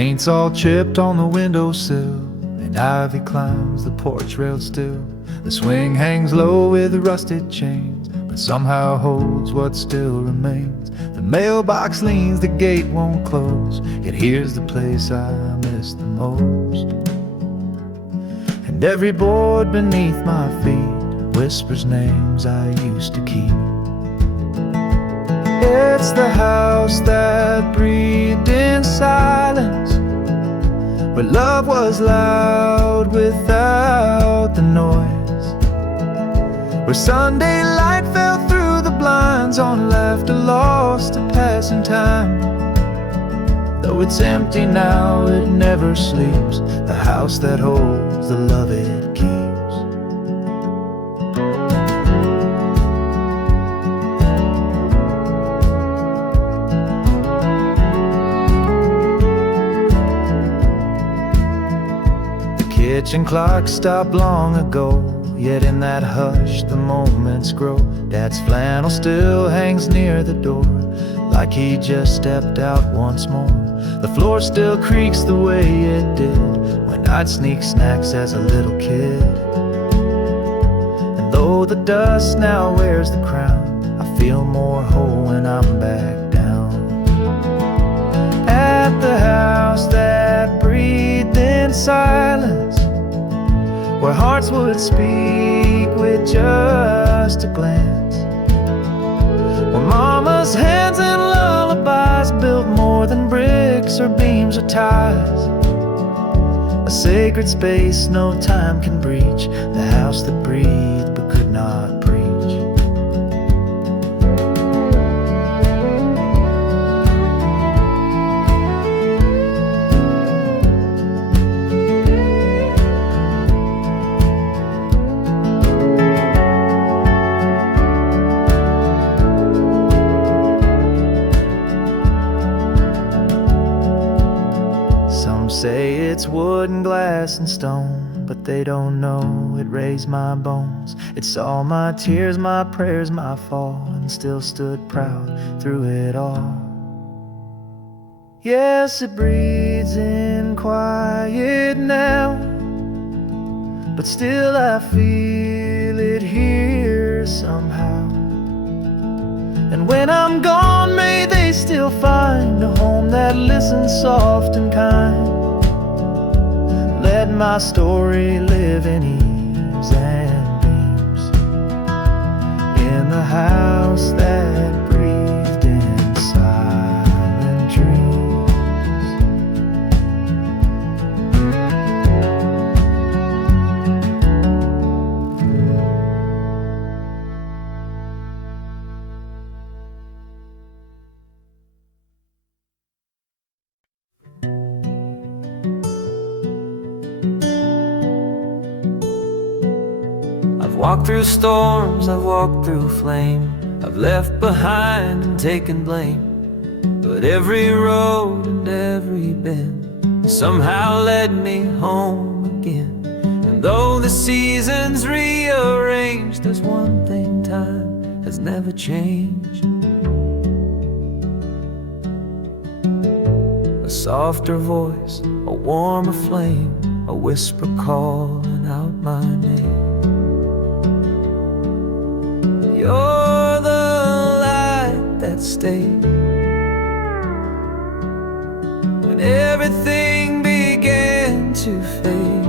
paint's all chipped on the windowsill, and ivy climbs the porch rail still. The swing hangs low with rusted chains, but somehow holds what still remains. The mailbox leans, the gate won't close, yet here's the place I miss the most. And every board beneath my feet whispers names I used to keep. It's the house that breathed in silence, where love was loud without the noise, where Sunday light fell through the blinds on laughter lost to passing time. Though it's empty now, it never sleeps, the house that holds the love it keeps. Kitchen clock stopped long ago, yet in that hush the moments grow. Dad's flannel still hangs near the door, like he just stepped out once more. The floor still creaks the way it did when I'd sneak snacks as a little kid. And though the dust now wears the crown, I feel more whole when I'm back down at the house that breathed in silence, where hearts would speak with just a glance, where mama's hands and lullabies built more than bricks or beams or ties. A sacred space no time can breach, the house that breathed but could not preach. Say it's wood and glass and stone, but they don't know it raised my bones. It saw my tears, my prayers, my fall, and still stood proud through it all. Yes, it breathes in quiet now, but still I feel it here somehow. And when I'm gone, may they still find a home that listens soft and kind. Let my story live in eaves and beams, in the house that breathed in silent dreams. I've walked through storms, I've walked through flame, I've left behind and taken blame, but every road and every bend somehow led me home again. And though the seasons rearranged, there's one thing time has never changed: a softer voice, a warmer flame, a whisper calling out my name. You're the light that stayed when everything began to fade.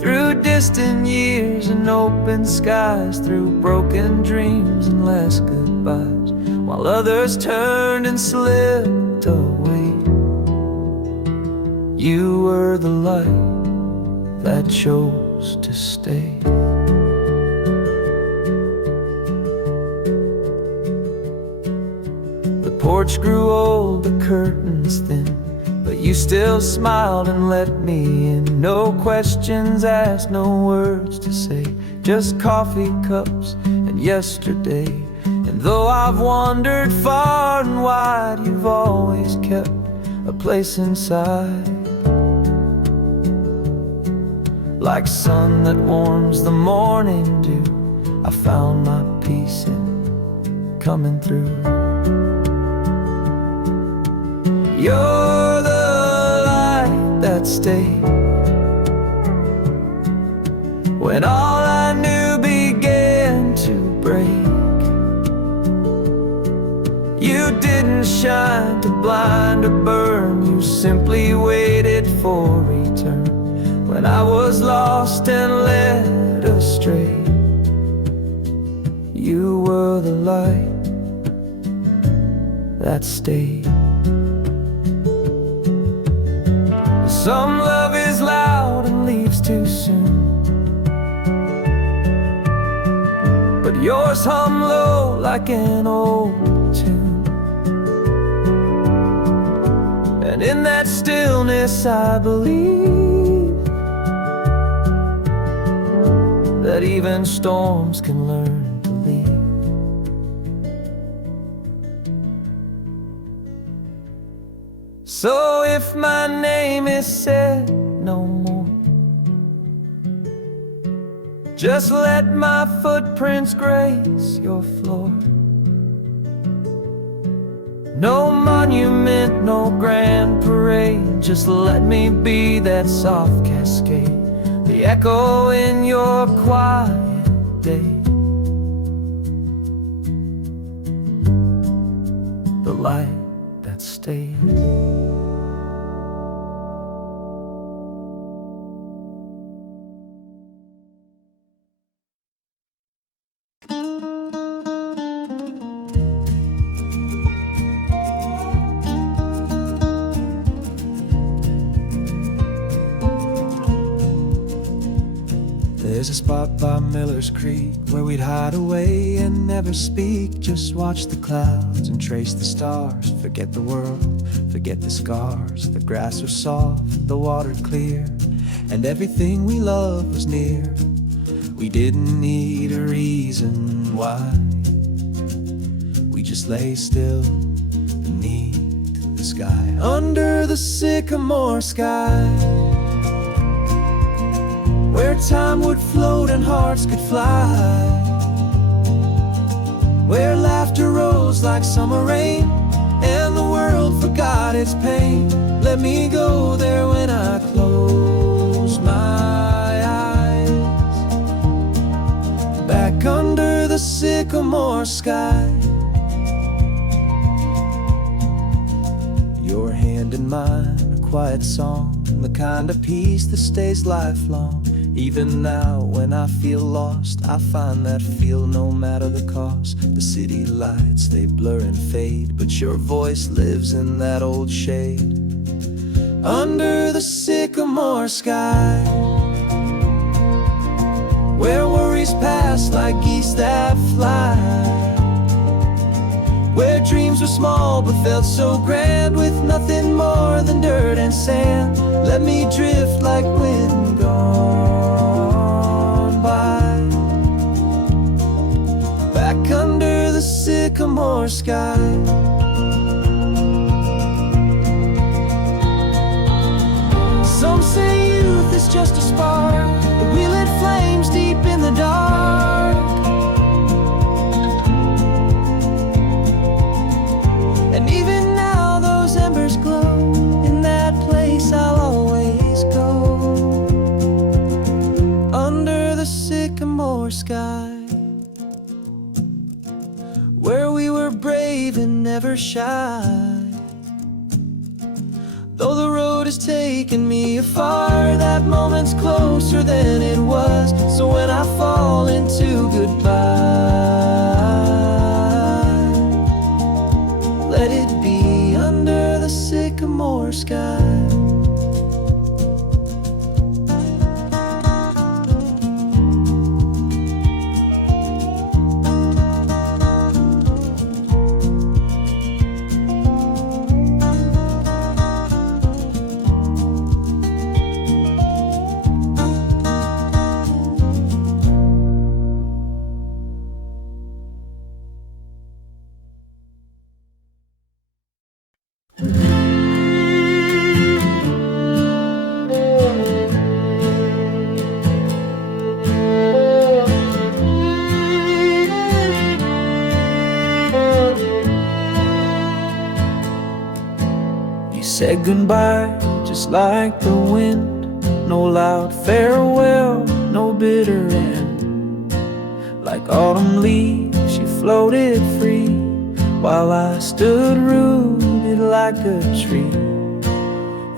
Through distant years and open skies, through broken dreams and last goodbyes, while others turned and slipped away, you were the light that chose to stay. The porch grew old, the curtains thin, but you still smiled and let me in. No questions asked, no words to say, just coffee cups and yesterday. And though I've wandered far and wide, you've always kept a place inside, like sun that warms the morning dew. I found my peace in coming through. you're the light that stayed when all I knew began to break. You didn't shine to blind or burn, you simply waited for return. When I was lost and led astray, you were the light that stayed. Some love is loud and leaves too soon, but yours hum low like an old tune. And in that stillness I believe that even storms can learn to leave. So if my name is said no more, just let my footprints grace your floor. No monument, no grand parade, just let me be that soft cascade, the echo in your quiet day, the light that stayed. There's a spot by Miller's Creek where we'd hide away and never speak. Just watch the clouds and trace the stars. Forget the world, forget the scars. The grass was soft, the water clear, and everything we loved was near. We didn't need a reason why, we just lay still beneath the sky. Under the sycamore sky, where time would float and hearts could fly, where laughter rose like summer rain and the world forgot its pain. Let me go there when I close my eyes, back under the sycamore sky. Your hand in mine, a quiet song, the kind of peace that stays lifelong. Even now when I feel lost, I find that feel no matter the cost. The city lights, they blur and fade, but your voice lives in that old shade. Under the sycamore sky, where worries pass like geese that fly, where dreams were small but felt so grand, with nothing more than dirt and sand. Let me drift like wind gone by, back under the sycamore sky. Some say youth is just a spark, but we lit flames deep in the dark. And even now those embers glow, in that place I'll always go, under the sycamore sky, where we were brave and never shy. Though the road has taken me afar, that moment's closer than it was. So when I fall into goodbye, let it be under the sycamore sky. said goodbye just like the wind. No loud farewell, no bitter end. Like autumn leaves, she floated free, while I stood rooted like a tree.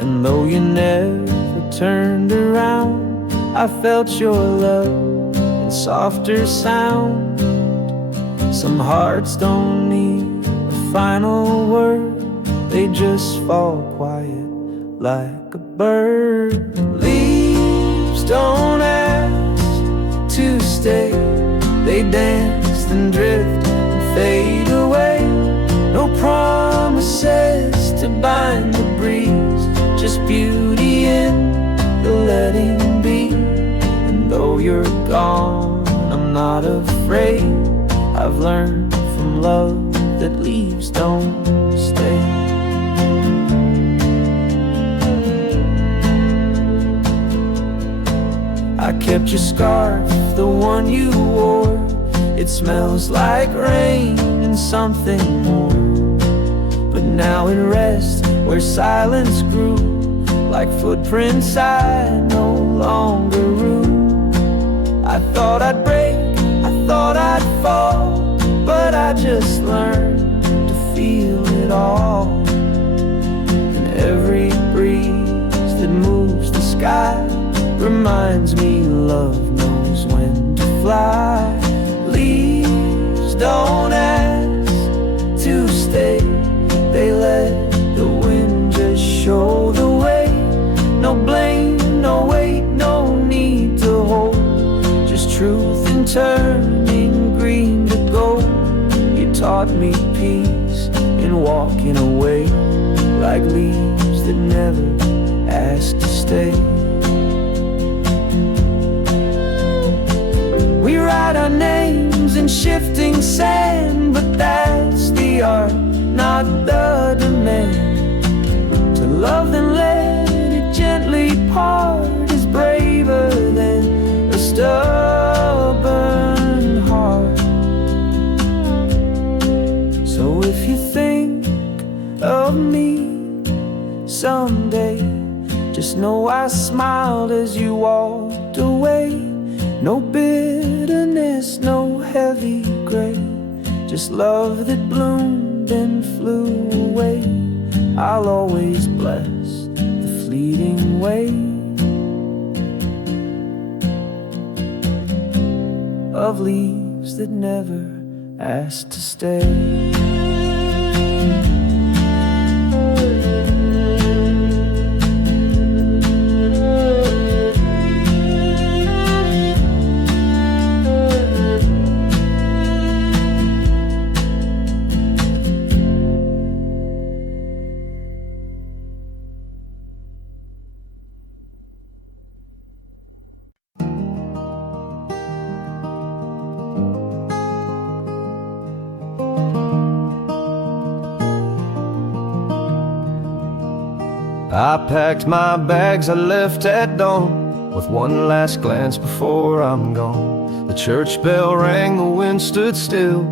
And though you never turned around, I felt your love in softer sound. Some hearts don't need a final word, they just fall quiet like a bird. Leaves don't ask to stay, they dance and drift and fade away. No promises to bind the breeze, just beauty in the letting be. And though you're gone, I'm not afraid. I've learned from love that leaves don't stay. I kept your scarf, the one you wore. It smells like rain and something more. But now it rests where silence grew, like footprints I no longer rue. I thought I'd break, I thought I'd fall, but I just learned to feel it all. And every breeze that moves the sky reminds me love knows when to fly. Leaves don't ask to stay, they let the wind just show the way. No blame, no weight, no need to hold, just truth in turning green to gold. You taught me peace in walking away, like leaves that never ask to stay. We write our names in shifting sand, but that's the art, not the demand. To love then let it gently part is braver than a stubborn heart. So if you think of me someday, just know I smiled as you walked away. No bitterness, no heavy gray, just love that bloomed and flew away. I'll always bless the fleeting way of leaves that never asked to stay. I packed my bags, I left at dawn, with one last glance before I'm gone. The church bell rang, the wind stood still,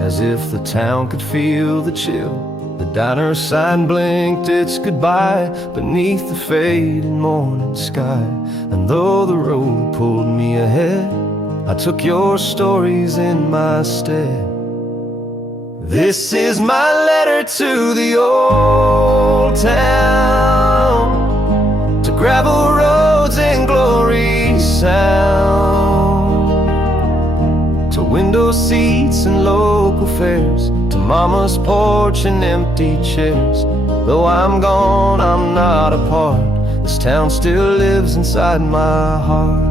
as if the town could feel the chill. The diner sign blinked its goodbye beneath the fading morning sky. And though the road pulled me ahead, I took your stories in my stead. This is my letter to the old town, to gravel roads and glory sound, to window seats and local fairs, to mama's porch and empty chairs. Though I'm gone, I'm not apart, this town still lives inside my heart.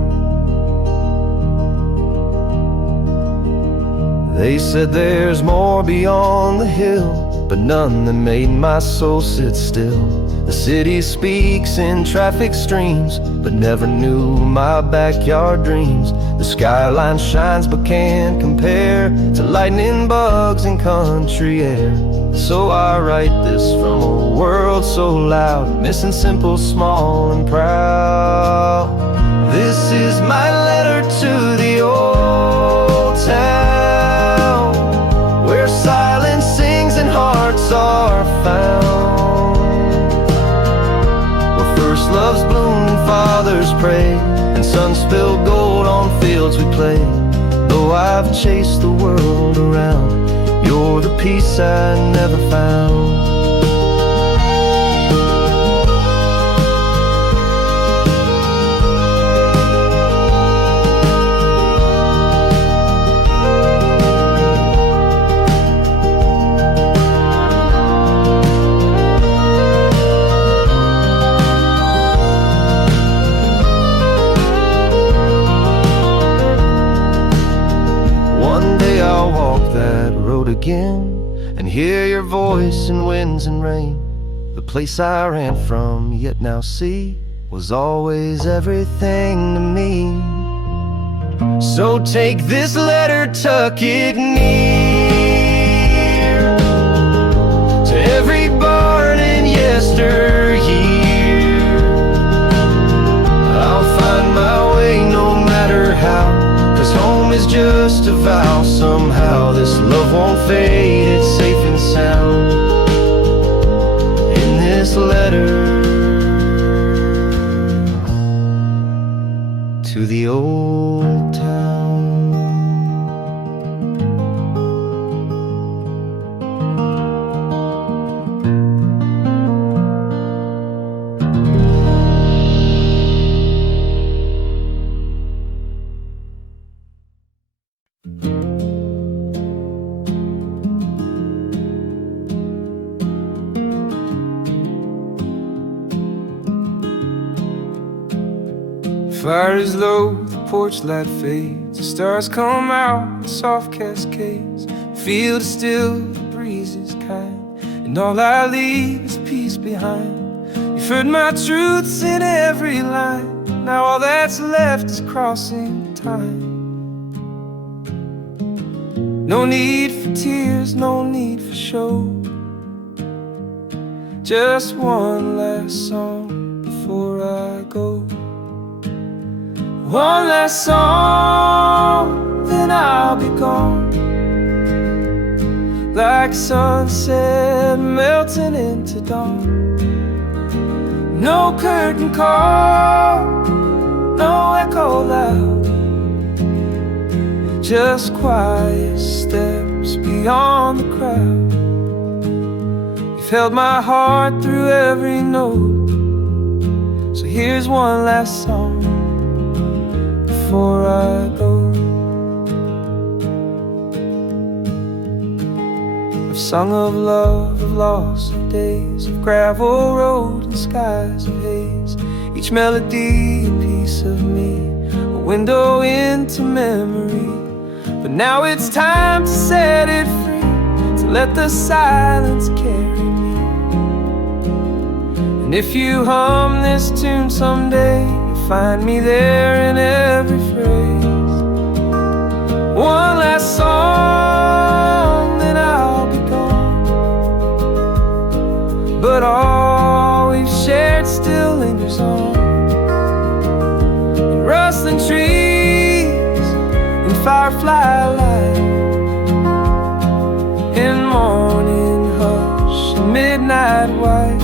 They said there's more beyond the hill, but none that made my soul sit still. The city speaks in traffic streams, but never knew my backyard dreams. The skyline shines but can't compare to lightning bugs and country air. So I write this from a world so loud, missing simple, small and proud. This is my letter to the old town, where silence sings and hearts are found. fields we played. Though I've chased the world around, you're the peace I never found. I'll walk that road again and hear your voice in winds and rain. The place I ran from yet now see was always everything to me. So take this letter, tuck it near to every barn in yesteryear. I'll find my way no matter how, 'cause home is just a vow. Somehow this love won't fade, it's safe and sound in this letter to the old town. Fire is low, the porch light fades, the stars come out in soft cascades. The field is still, the breeze is kind, and all I leave is peace behind. You've heard my truths in every line, now all that's left is crossing time. No need for tears, no need for show, just one last song before I go. One last song, then I'll be gone, like sunset melting into dawn. No curtain call, no echo loud, just quiet steps beyond the crowd. You've held my heart through every note, so here's one last song before I go. I've sung of love, of loss, of days, of gravel road and skies of haze. Each melody a piece of me, a window into memory. But now it's time to set it free, to let the silence carry me. And if you hum this tune someday, find me there in every phrase. One last song, then I'll be gone, but all we've shared still lingers on. In rustling trees, in firefly light, in morning hush, in midnight white.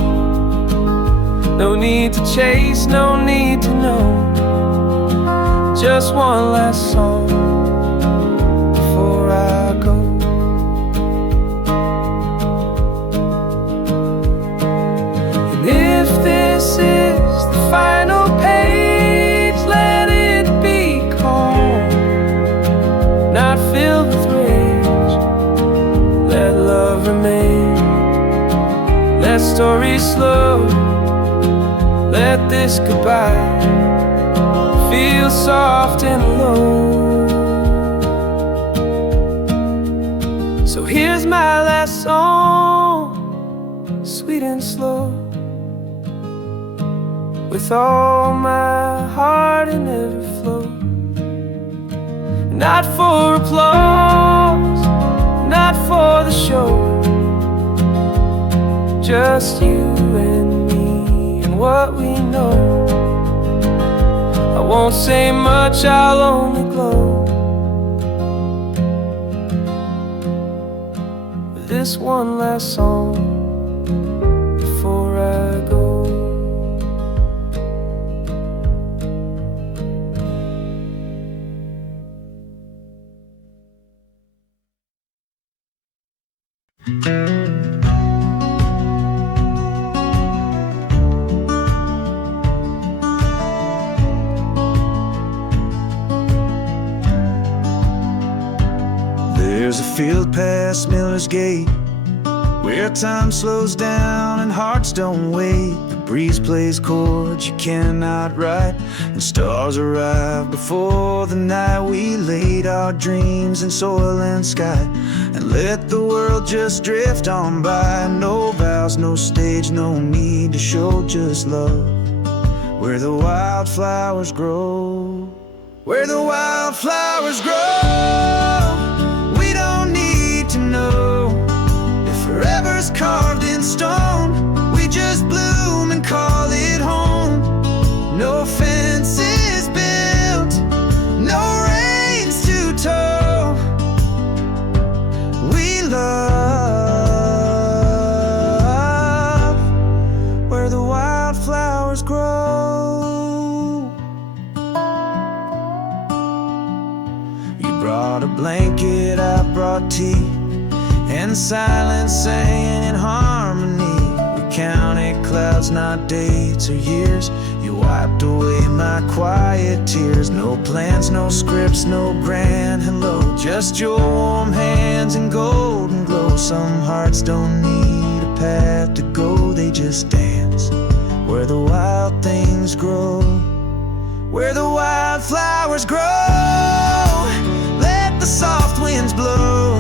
No need to chase, no need to know, just one last song before I go. And if this is the final page, let it be calm, not filled with rage. Let love remain, let stories slow, let this goodbye feel soft and low. So here's my last song, sweet and slow, with all my heart in every flow. Not for applause, not for the show, just you and me and what we know. I won't say much, I'll only glow with this one last song before I go. There's a field past Miller's Gate where time slows down and hearts don't wait. The breeze plays chords you cannot write, and stars arrive before the night. We laid our dreams in soil and sky and let the world just drift on by. No vows, no stage, no need to show, just love. Where the wildflowers grow, where the wildflowers grow. We don't need to know if forever's carved in stone. We just bloom and call it home. No fences built, no reins to tow. We love where the wildflowers grow. You brought a blanket, I brought tea, and silence sang in harmony. We counted clouds, not dates or years. You wiped away my quiet tears. No plans, no scripts, no grand hello, just your warm hands and golden glow. Some hearts don't need a path to go, they just dance where the wild things grow, where the wildflowers grow. Let the soft winds blow.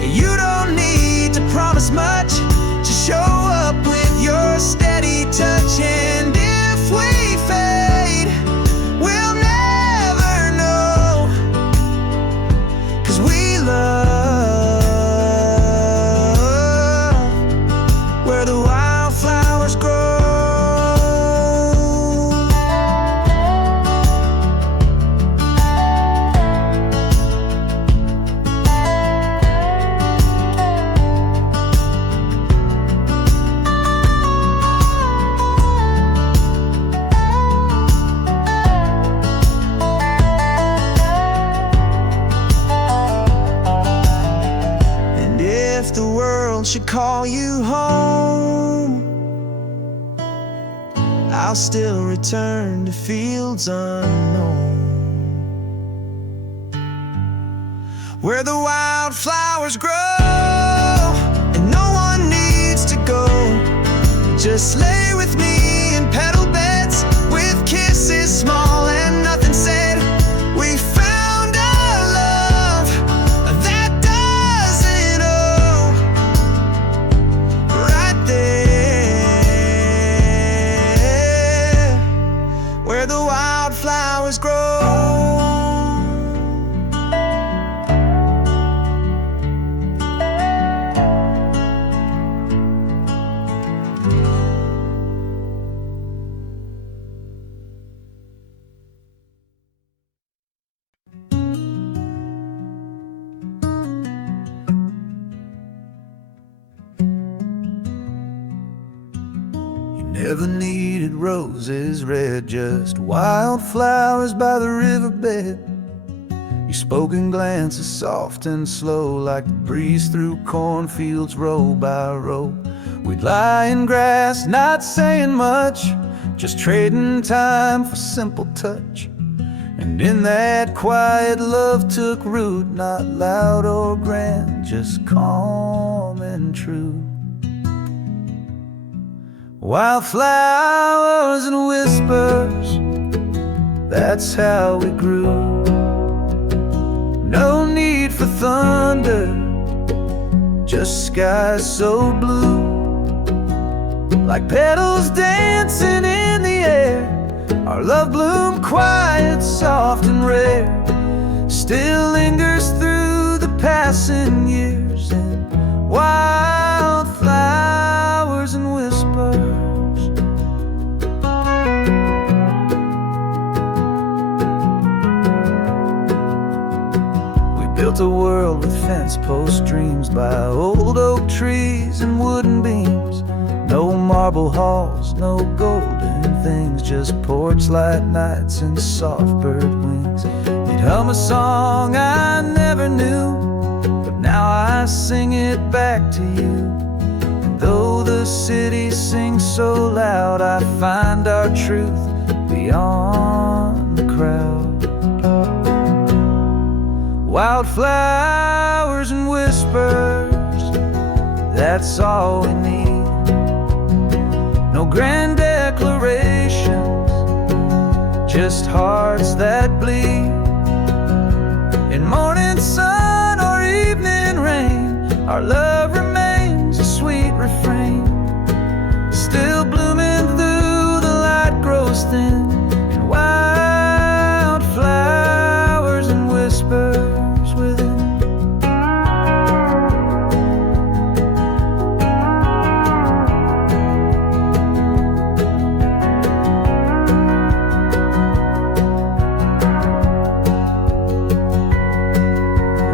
You don't need to promise much, just show up with your steady touch. And if we fade, we'll never know, 'cause we love where the wildflowers grow. If the world should call you home, I'll still return to fields unknown, where the wildflowers grow. And no one needs to go, just lay with me in petal beds, with kisses small and nothing said. We found a love that doesn't owe, right there where the wildflowers grow. Never needed roses red, just wildflowers by the riverbed. Your spoken glances soft and slow, like the breeze through cornfields row by row. We'd lie in grass, not saying much, just trading time for simple touch. And in that quiet, love took root, not loud or grand, just calm and true. Wildflowers and whispers, that's how we grew. No need for thunder, just skies so blue. Like petals dancing in the air, our love bloomed quiet, soft and rare. Still lingers through the passing years, and wildflowers and whispers. Built a world with fence post dreams by old oak trees and wooden beams. No marble halls, no golden things, just porch light nights and soft bird wings. You'd hum a song I never knew, but now I sing it back to you. And though the city sings so loud, I find our truth beyond the crowd. Wildflowers flowers and whispers, that's all we need. No grand declarations, just hearts that bleed. In morning sun or evening rain, our love remains a sweet refrain. Still blooming through the light grows thin, and wild flowers and whispers within.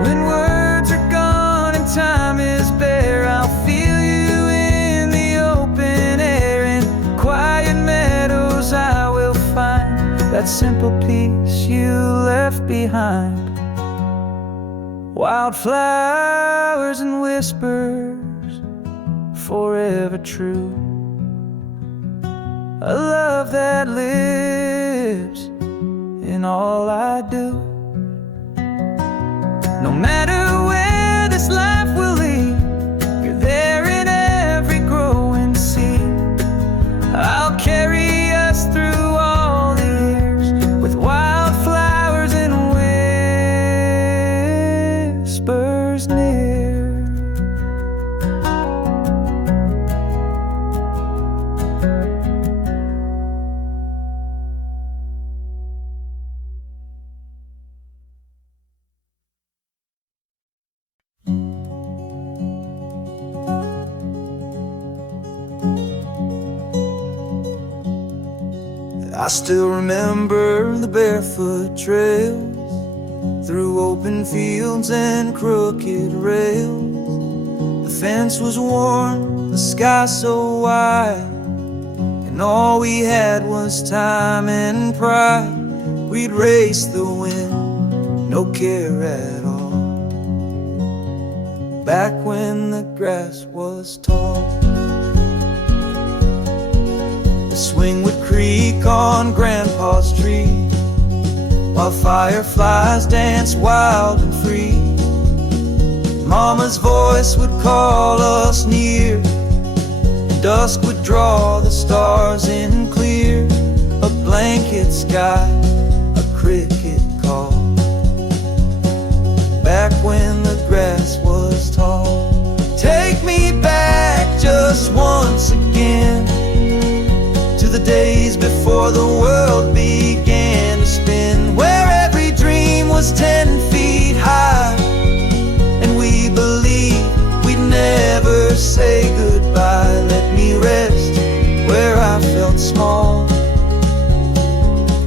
When words are gone and time is bare, I'll feel you in the open air. In quiet meadows I will find that simple peace you left behind. Wildflowers and whispers, forever true. A love that lives in all I do. No matter where this life will lead, you're there in every growing seed. I'll carry us through all the years with wildflowers and whispers near. I still remember the barefoot trails through open fields and crooked rails. The fence was worn, the sky so wide, and all we had was time and pride. We'd race the wind, no care at all, back when the grass was tall. The swing would creak on Grandpa's tree, while fireflies danced wild and free. Mama's voice would call us near, and dusk would draw the stars in clear. A blanket sky, a cricket call, back when the grass was tall. Take me back just once again to the days before the world began to spin, where every dream was 10 feet high, and we believed we'd never say goodbye. Let me rest where I felt small,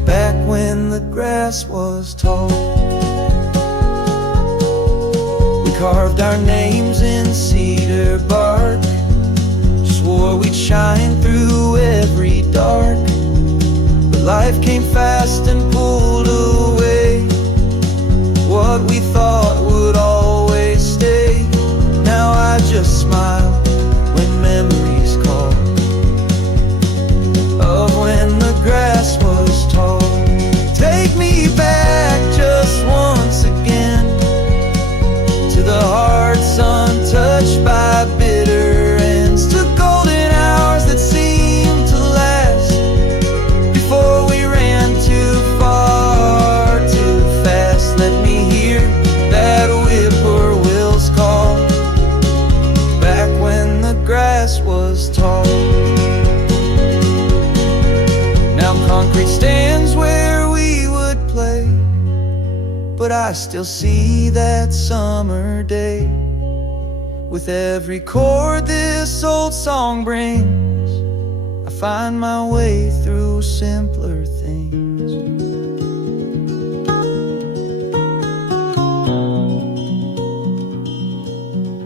back when the grass was tall. We carved our names in cedar bark, swore we'd shine through every dark. But life came fast and pulled away what we thought would always stay. Now I just smile when memories call of when the grass was tall. Take me back just once again to the hearts untouched by bitter ends, to golden hours that seemed to last before we ran too far, too fast. Let me hear that whippoorwill's call, back when the grass was tall. Now concrete stands where we would play, but I still see that summer day. With every chord this old song brings, I find my way through simpler things.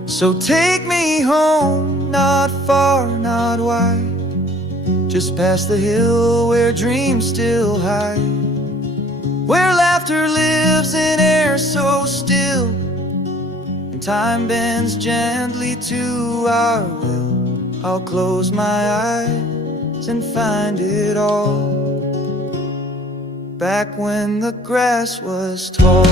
So take me home, not far, not wide, just past the hill where dreams still hide, where laughter lives in air so still, and time bends gently to our will. I'll close my eyes and find it all, back when the grass was tall.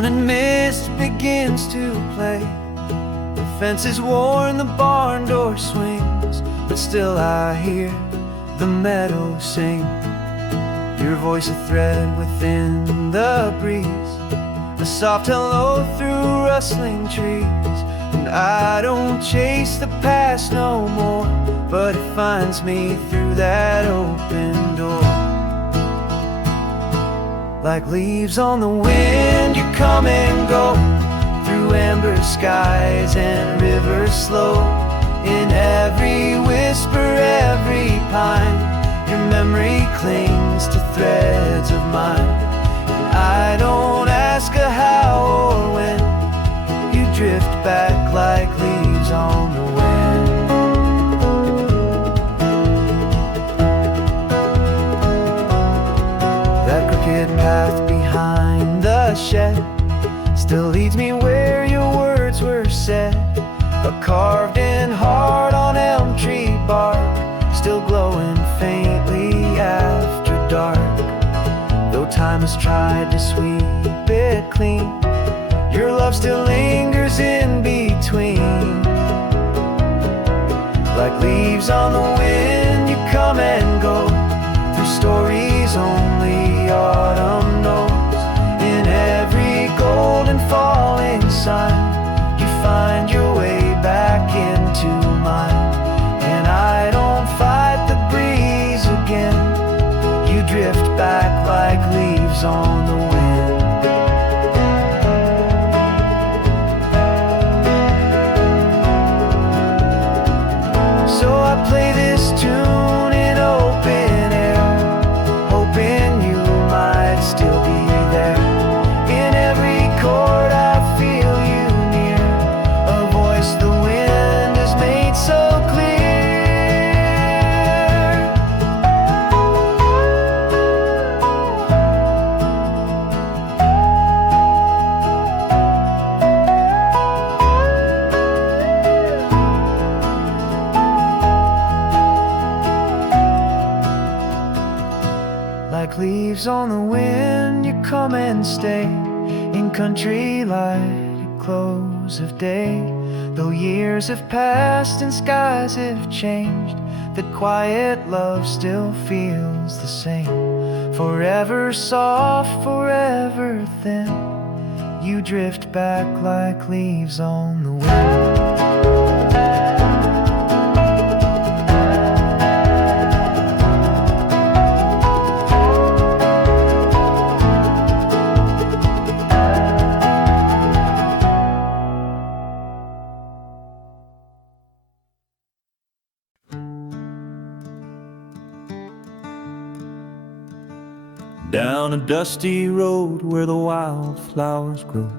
morning mist begins to play. The fence is worn, the barn door swings, but still I hear the meadow sing. Your voice a thread within the breeze, a soft hello through rustling trees. And I don't chase the past no more, but it finds me through that open door. Like leaves on the wind, you come and go, through amber skies and rivers slow. In every whisper, every pine, your memory clings to threads of mine. And I don't ask a how or when, you drift back like leaves on the wind. That crooked path behind the shed still leads me where your words were said. A carved in heart on elm tree bark, still glowing faintly after dark. Though time has tried to sweep it clean, your love still lingers in between. Like leaves on the wind, you come and go, through stories only autumn knows. In every golden falling sun, you find your way back into mine. And I don't fight the breeze again, you drift back like leaves on the wind. So I play this tune in open air, hoping you might still be there. In every chord I feel you near, a voice the wind has made so clear. Like leaves on the wind, you come and stay in country light at close of day. Though years have passed and skies have changed, that quiet love still feels the same. Forever soft, forever thin, you drift back like leaves on the wind. Down a dusty road where the wildflowers grow,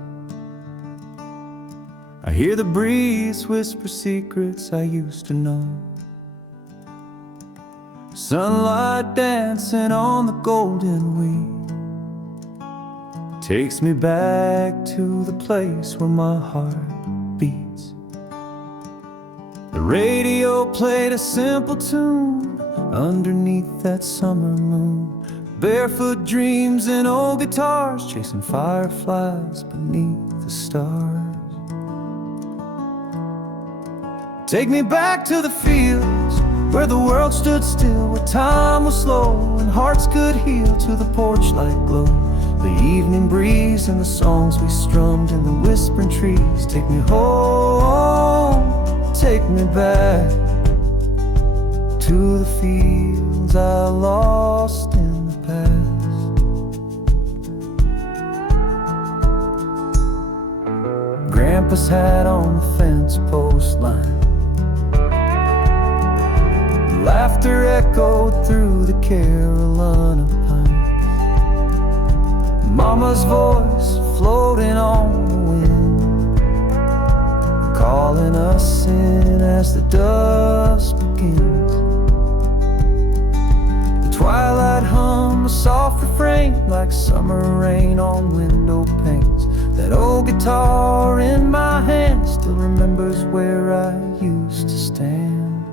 I hear the breeze whisper secrets I used to know. Sunlight dancing on the golden weed takes me back to the place where my heart beats. The radio played a simple tune underneath that summer moon. Barefoot dreams and old guitars chasing fireflies beneath the stars. Take me back to the fields where the world stood still, where time was slow and hearts could heal. To the porch light glow, the evening breeze and the songs we strummed in the whispering trees. Take me home, take me back to the fields I lost in the past. Grandpa's hat on the fence post line, laughter echoed through the Carolina pines. Mama's voice floating on the wind, calling us in as the dusk begins. The twilight hum, a soft refrain like summer rain on window panes. That old guitar in my hand still remembers where I used to stand.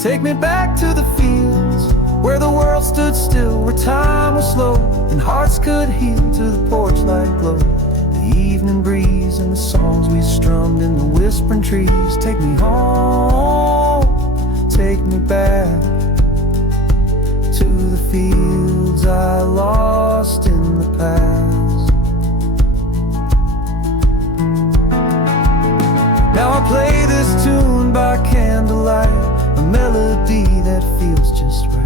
Take me back to the fields where the world stood still, where time was slow, and hearts could heal to the porch light glow. The evening breeze and the songs we strummed in the whispering trees. Take me home, take me back to the fields I lost in the past. Now I play this tune by candlelight, a melody that feels just right.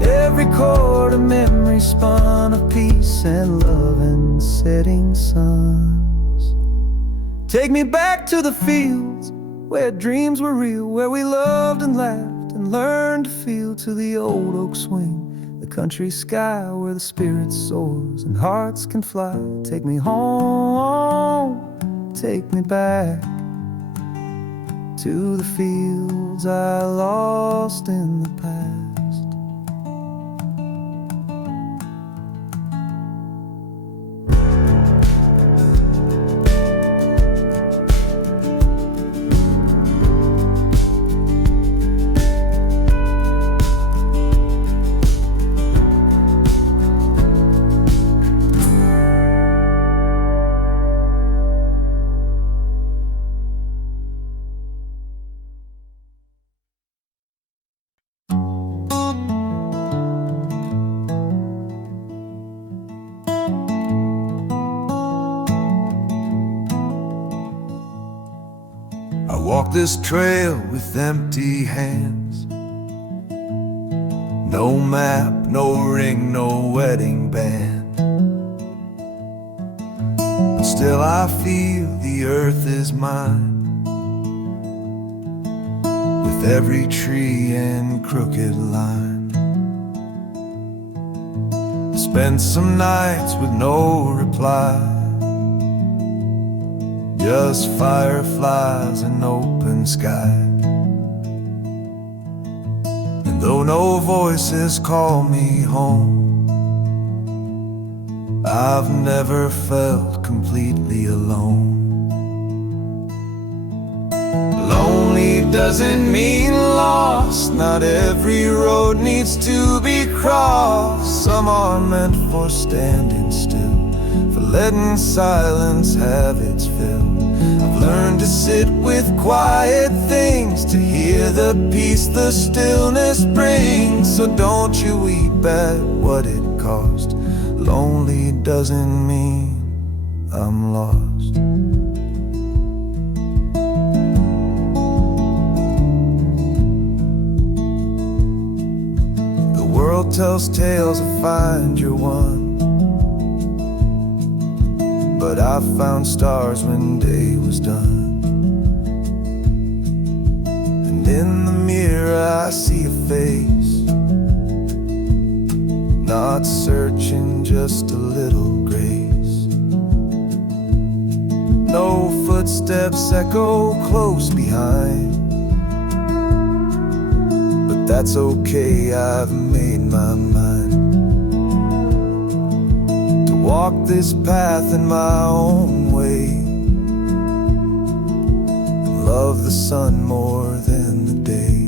Every chord a memory spun of peace and love and setting suns. Take me back to the fields where dreams were real, where we loved and laughed and learned to feel, to the old oak swing, the country sky where the spirit soars and hearts can fly. Take me home, take me back to the fields I lost in the past. I walk this trail with empty hands. No map, no ring, no wedding band. But still I feel the earth is mine, with every tree and crooked line. I spent some nights with no reply, just fireflies and open sky. And though no voices call me home, I've never felt completely alone. Lonely doesn't mean lost. Not every road needs to be crossed. Some are meant for standing still, for letting silence have its fill. I've learned to sit with quiet things, to hear the peace the stillness brings. So don't you weep at what it cost. Lonely doesn't mean I'm lost. The world tells tales of find your one, but I found stars when day was done. And in the mirror I see a face, not searching, just a little grace. No footsteps echo close behind, but that's okay, I've made my mind to walk this path in my own way, and love the sun more than the day.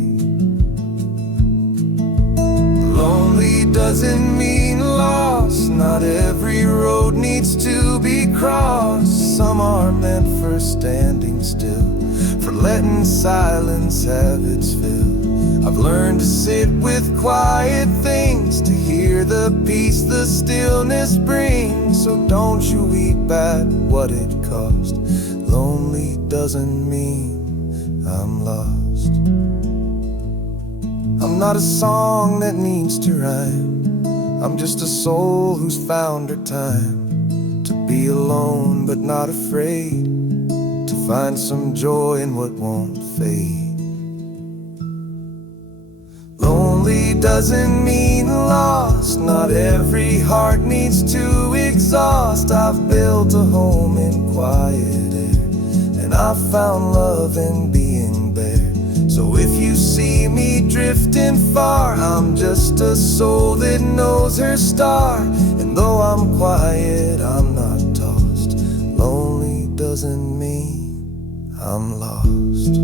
Lonely doesn't mean lost. Not every road needs to be crossed. Some are meant for standing still, for letting silence have its fill. I've learned to sit with quiet things, to hear the peace the stillness brings. So don't you weep at what it cost. Lonely doesn't mean I'm lost. I'm not a song that needs to rhyme. I'm just a soul who's found her time to be alone but not afraid, to find some joy in what won't fade. Lonely doesn't mean lost. Not every heart needs to exhaust. I've built a home in quiet air, and I've found love in being bare. So if you see me drifting far, I'm just a soul that knows her star. And though I'm quiet, I'm not tossed. Lonely doesn't mean I'm lost.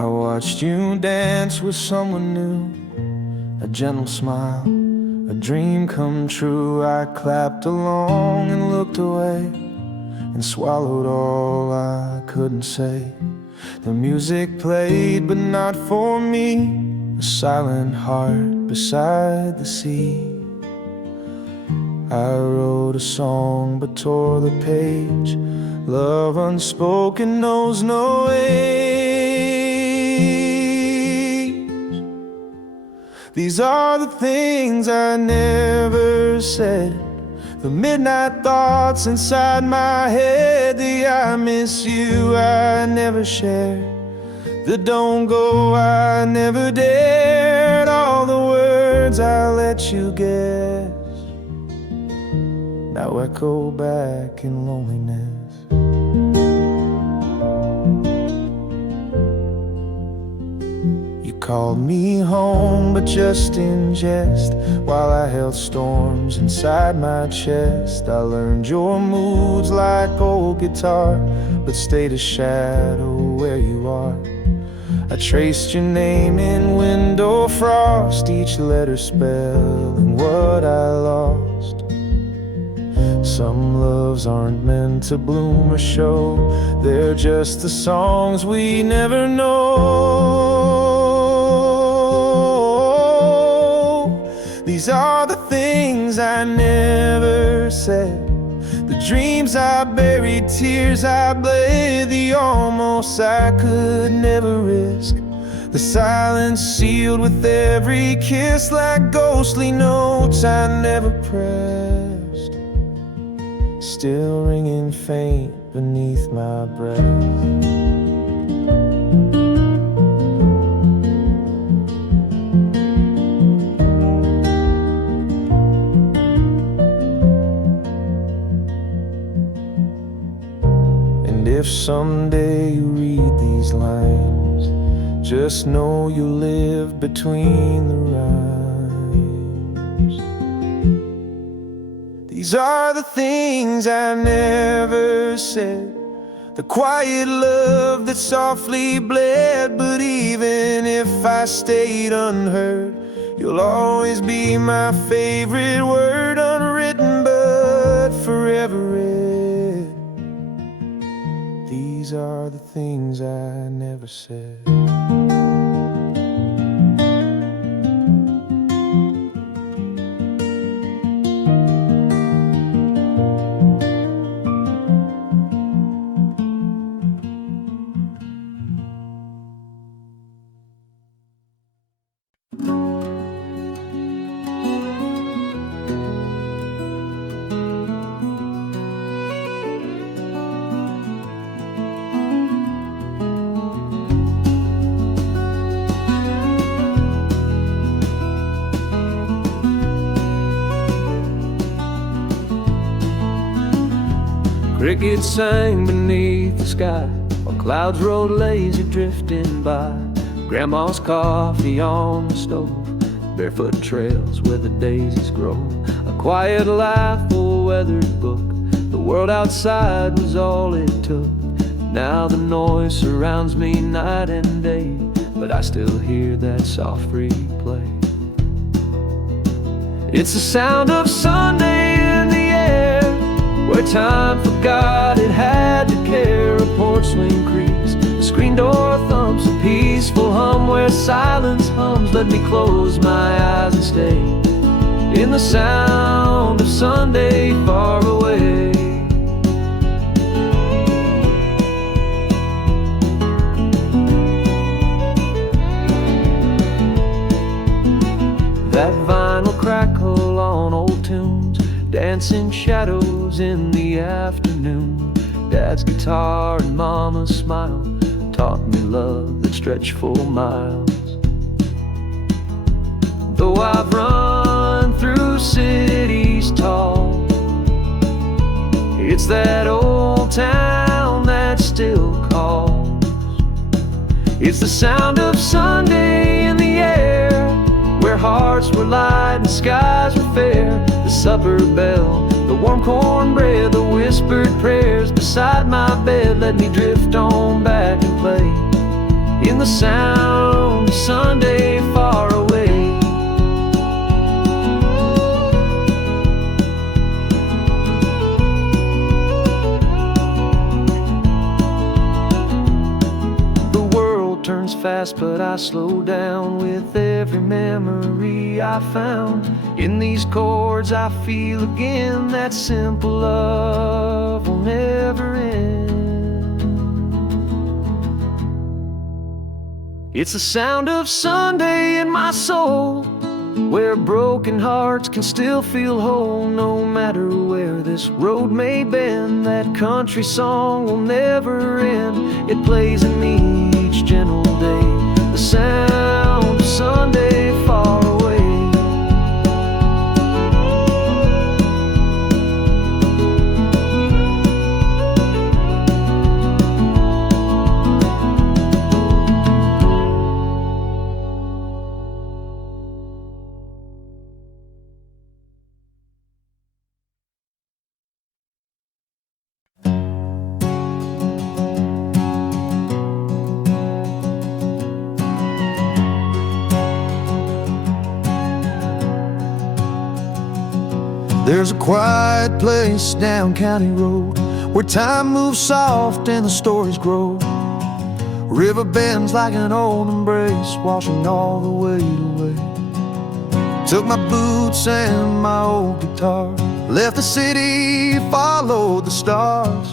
I watched you dance with someone new, a gentle smile, a dream come true. I clapped along and looked away and swallowed all I couldn't say. The music played, but not for me, a silent heart beside the sea. I wrote a song but tore the page. Love unspoken knows no age. These are the things I never said, the midnight thoughts inside my head, the I miss you I never shared, the don't go I never dared, all the words I let you guess now echo back in loneliness. You called me home, but just in jest, while I held storms inside my chest. I learned your moods like old guitar, but stayed a shadow where you are. I traced your name in window frost, each letter spelling what I lost. Some loves aren't meant to bloom or show, they're just the songs we never know. These are the things I never said, the dreams I buried, tears I bled, the almost I could never risk, the silence sealed with every kiss, like ghostly notes I never pressed, still ringing faint beneath my breath. And if someday you read these lines, just know you live between the rhymes. These are the things I never said, the quiet love that softly bled. But even if I stayed unheard, you'll always be my favorite word, unwritten but forever read. These are the things I never said. Crickets sang beneath the sky, while clouds rode lazy drifting by. Grandma's coffee on the stove, barefoot trails where the daisies grow. A quiet laugh, a weathered book, the world outside was all it took. Now the noise surrounds me night and day, but I still hear that soft replay. It's the sound of Sunday in the air, where time forgot it had to care. A porch swing creaks, the screen door thumps, a peaceful hum where silence hums. Let me close my eyes and stay in the sound of Sunday far away. That vinyl crackle on old tunes, dancing shadows in the afternoon. Dad's guitar and Mama's smile taught me love that stretched for miles. Though I've run through cities tall, it's that old town that still calls. It's the sound of Sunday in the air, where hearts were light and skies were fair. The supper bell, the warm cornbread, the whispered prayers beside my bed. Let me drift on back and play in the sound of Sunday far away. The world turns fast, but I slow down with every memory I found. In these chords I feel again that simple love will never end. It's the sound of Sunday in my soul, where broken hearts can still feel whole. No matter where this road may bend, that country song will never end. It plays in me each gentle day, the sound of Sunday far away. There's a quiet place down County Road where time moves soft and the stories grow. River bends like an old embrace, washing all the weight away. Took my boots and my old guitar, left the city, followed the stars.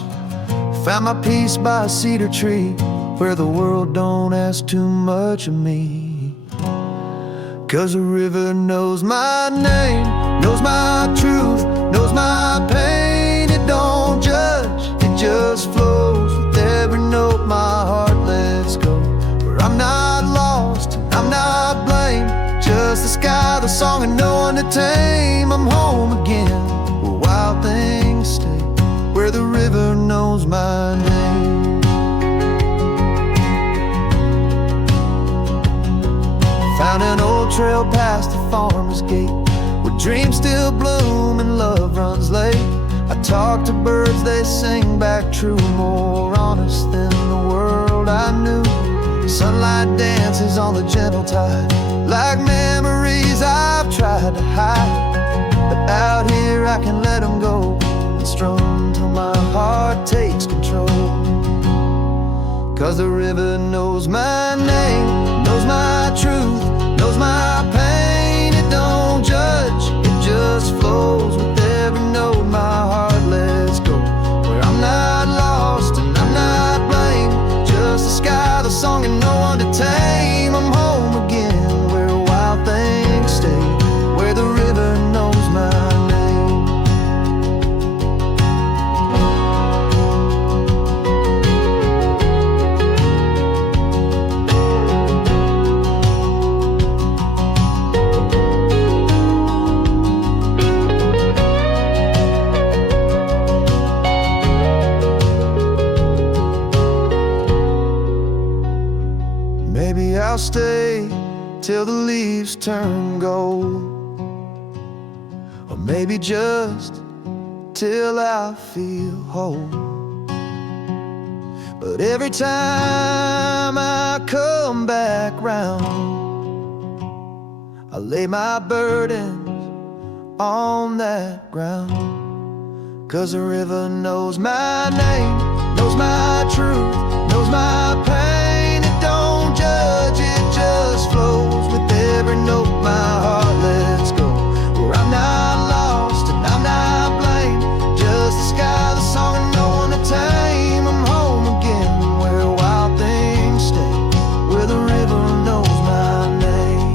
Found my peace by a cedar tree where the world don't ask too much of me. 'Cause the river knows my name, knows my truth, knows my pain. It don't judge, it just flows with every note my heart lets go. Where I'm not lost, I'm not blamed, just the sky, the song, and no one to tame. I'm home again, where wild things stay, where the river knows my name. Found an old trail past the farmer's gate, where dreams still bloom and love runs late. I talk to birds, they sing back true, more honest than the world I knew. Sunlight dances on the gentle tide, like memories I've tried to hide. But out here I can let them go and strum till my heart takes control. 'Cause the river knows my name, knows my truth, knows my pain. It don't judge, it just flows with every note my heart lets go. Where I'm not lost and I'm not blamed, just the sky, the song, and no one to tame. I'm home again, where wild things stay, where the river knows my name. Maybe I'll stay till the leaves turn gold, or maybe just till I feel whole. But every time I come back round, I lay my burdens on that ground. 'Cause the river knows my name, knows my truth, knows my pain. It don't judge, it just flows with every note my heart lets go. Where I'm not lost and I'm not blamed, just the sky, the song, and no one to tame. I'm home again, where wild things stay, where the river knows my name,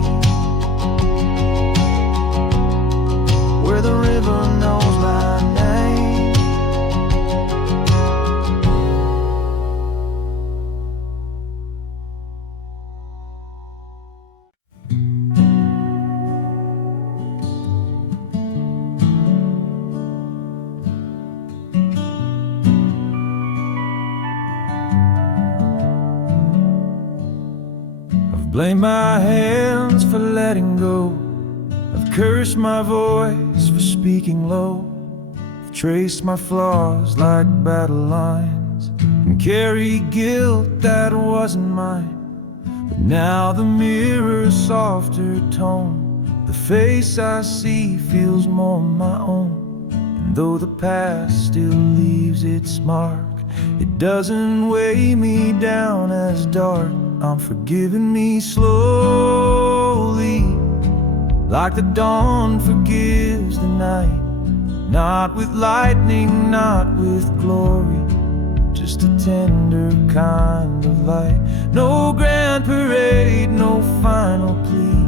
where the river knows my name. Blame my hands for letting go, I've cursed my voice for speaking low, I've traced my flaws like battle lines, and carry guilt that wasn't mine. Now the mirror's softer tone, the face I see feels more my own. And though the past still leaves its mark, it doesn't weigh me down as dark. I'm forgiving me slowly, like the dawn forgives the night. Not with lightning, not with glory, just a tender kind of light. No grand parade, no final plea,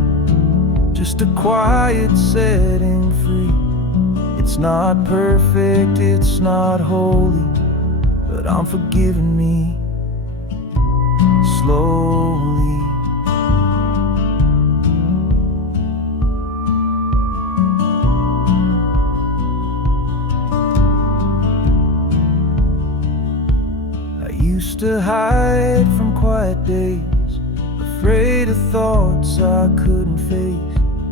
just a quiet setting free. It's not perfect, it's not holy, but I'm forgiving me slowly. I used to hide from quiet days, afraid of thoughts I couldn't face.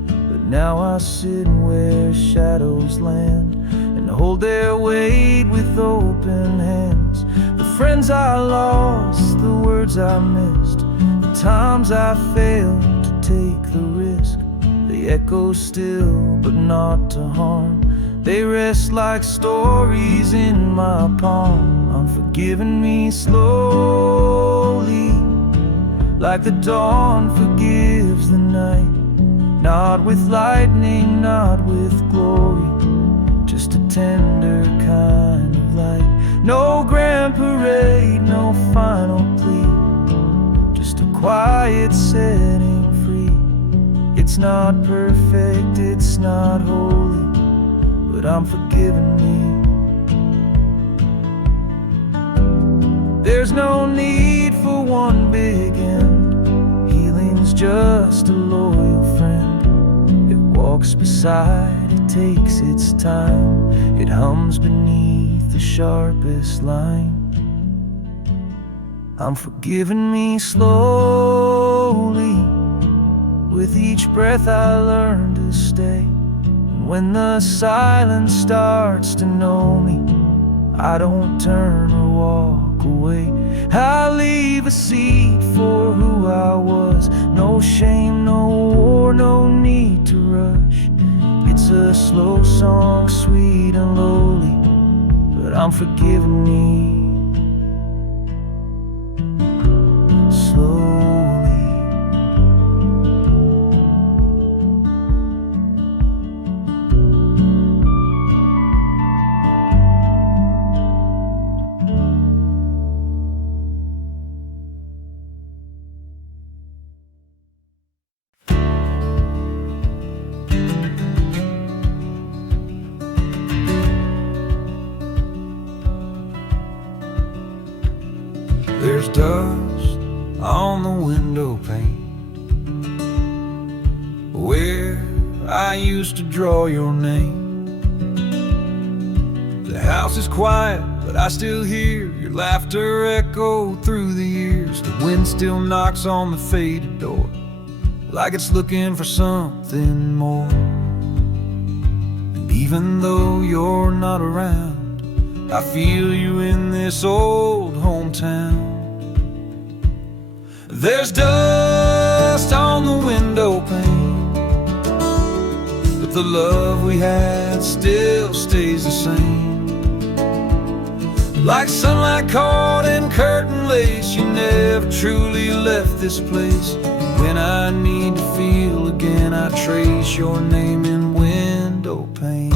But now I sit where shadows land and hold their weight with open hands. The friends I lost, the words I missed, the times I failed to take the risk, they echo still but not to harm. They rest like stories in my palm. I'm forgiving me slowly, like the dawn forgives the night. Not with lightning, not with glory, just a tender kind of light. No grand parade, no final plea, just a quiet setting free. It's not perfect, it's not holy, but I'm forgiving me. There's no need for one big end, healing's just a loyal friend. It walks beside, it takes its time, it hums beneath the sharpest line. I'm forgiving me slowly, with each breath I learn to stay. And when the silence starts to know me, I don't turn or walk away. I leave a seat for who I was. No shame, no war, no need to rush. It's a slow song, sweet and lowly, but I'm forgiving me slowly. There's dust on the window pane where I used to draw your name. The house is quiet, but I still hear your laughter echo through the years. The wind still knocks on the faded door, like it's looking for something more. And even though you're not around, I feel you in this old hometown. There's dust on the window pane, but the love we had still stays the same. Like sunlight caught in curtain lace, you never truly left this place. When I need to feel again, I trace your name in window pane.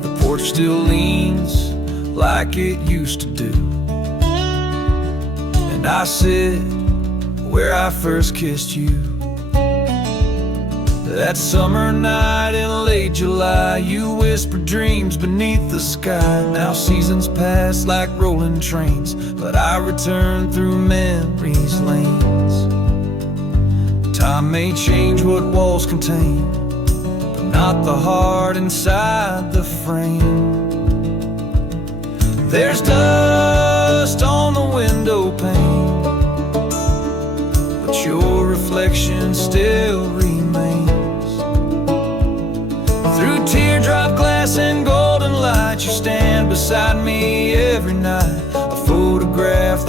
The porch still leans like it used to do, and I sit where I first kissed you. That summer night in late July, you whispered dreams beneath the sky. Now seasons pass like rolling trains, but I return through memory's lanes. Time may change what walls contain, but not the heart inside the frame. There's dust on the window pane, but your reflection still remains. Through teardrop glass and golden light, you stand beside me every night. A photograph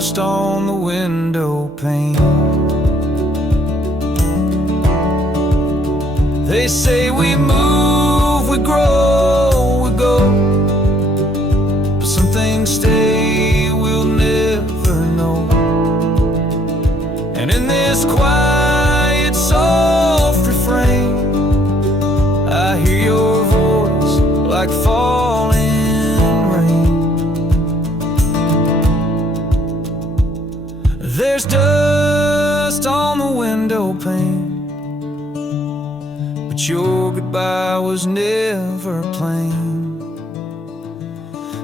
dust on the window pane. They say we move, we grow, we go, but some things stay, we'll never know. And in this quiet, soft refrain, I hear your voice like falling rain. There's dust on the window pane, but your goodbye was never plain.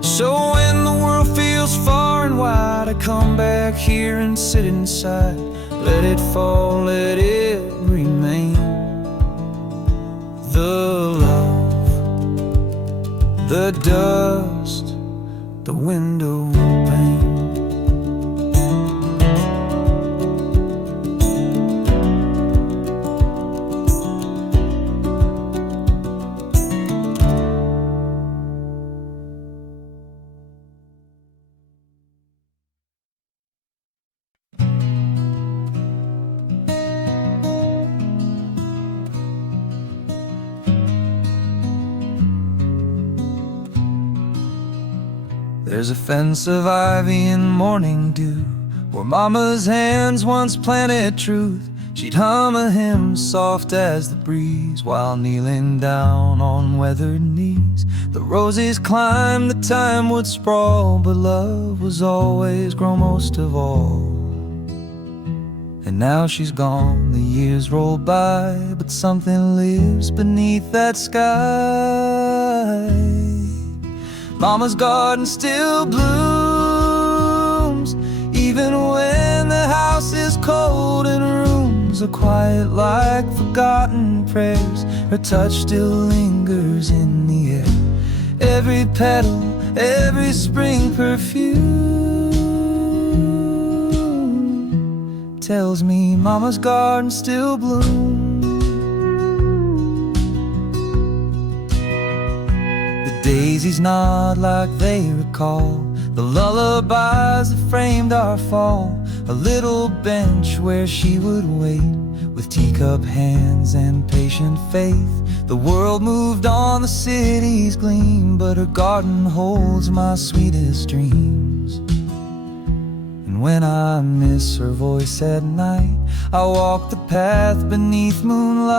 So when the world feels far and wide, I come back here and sit inside. Let it fall, let it remain. The love, the dust, the window pane. There's a fence of ivy and morning dew, where Mama's hands once planted truth. She'd hum a hymn soft as the breeze, while kneeling down on weathered knees. The roses climbed, the time would sprawl, but love was always grown most of all. And now she's gone, the years roll by, but something lives beneath that sky. Mama's garden still blooms, even when the house is cold and rooms are quiet like forgotten prayers. Her touch still lingers in the air, every petal, every spring perfume tells me Mama's garden still blooms. Daisies nod like they recall the lullabies that framed our fall. A little bench where she would wait, with teacup hands and patient faith. The world moved on, the cities gleam, but her garden holds my sweetest dreams. And when I miss her voice at night, I walk the path beneath moonlight.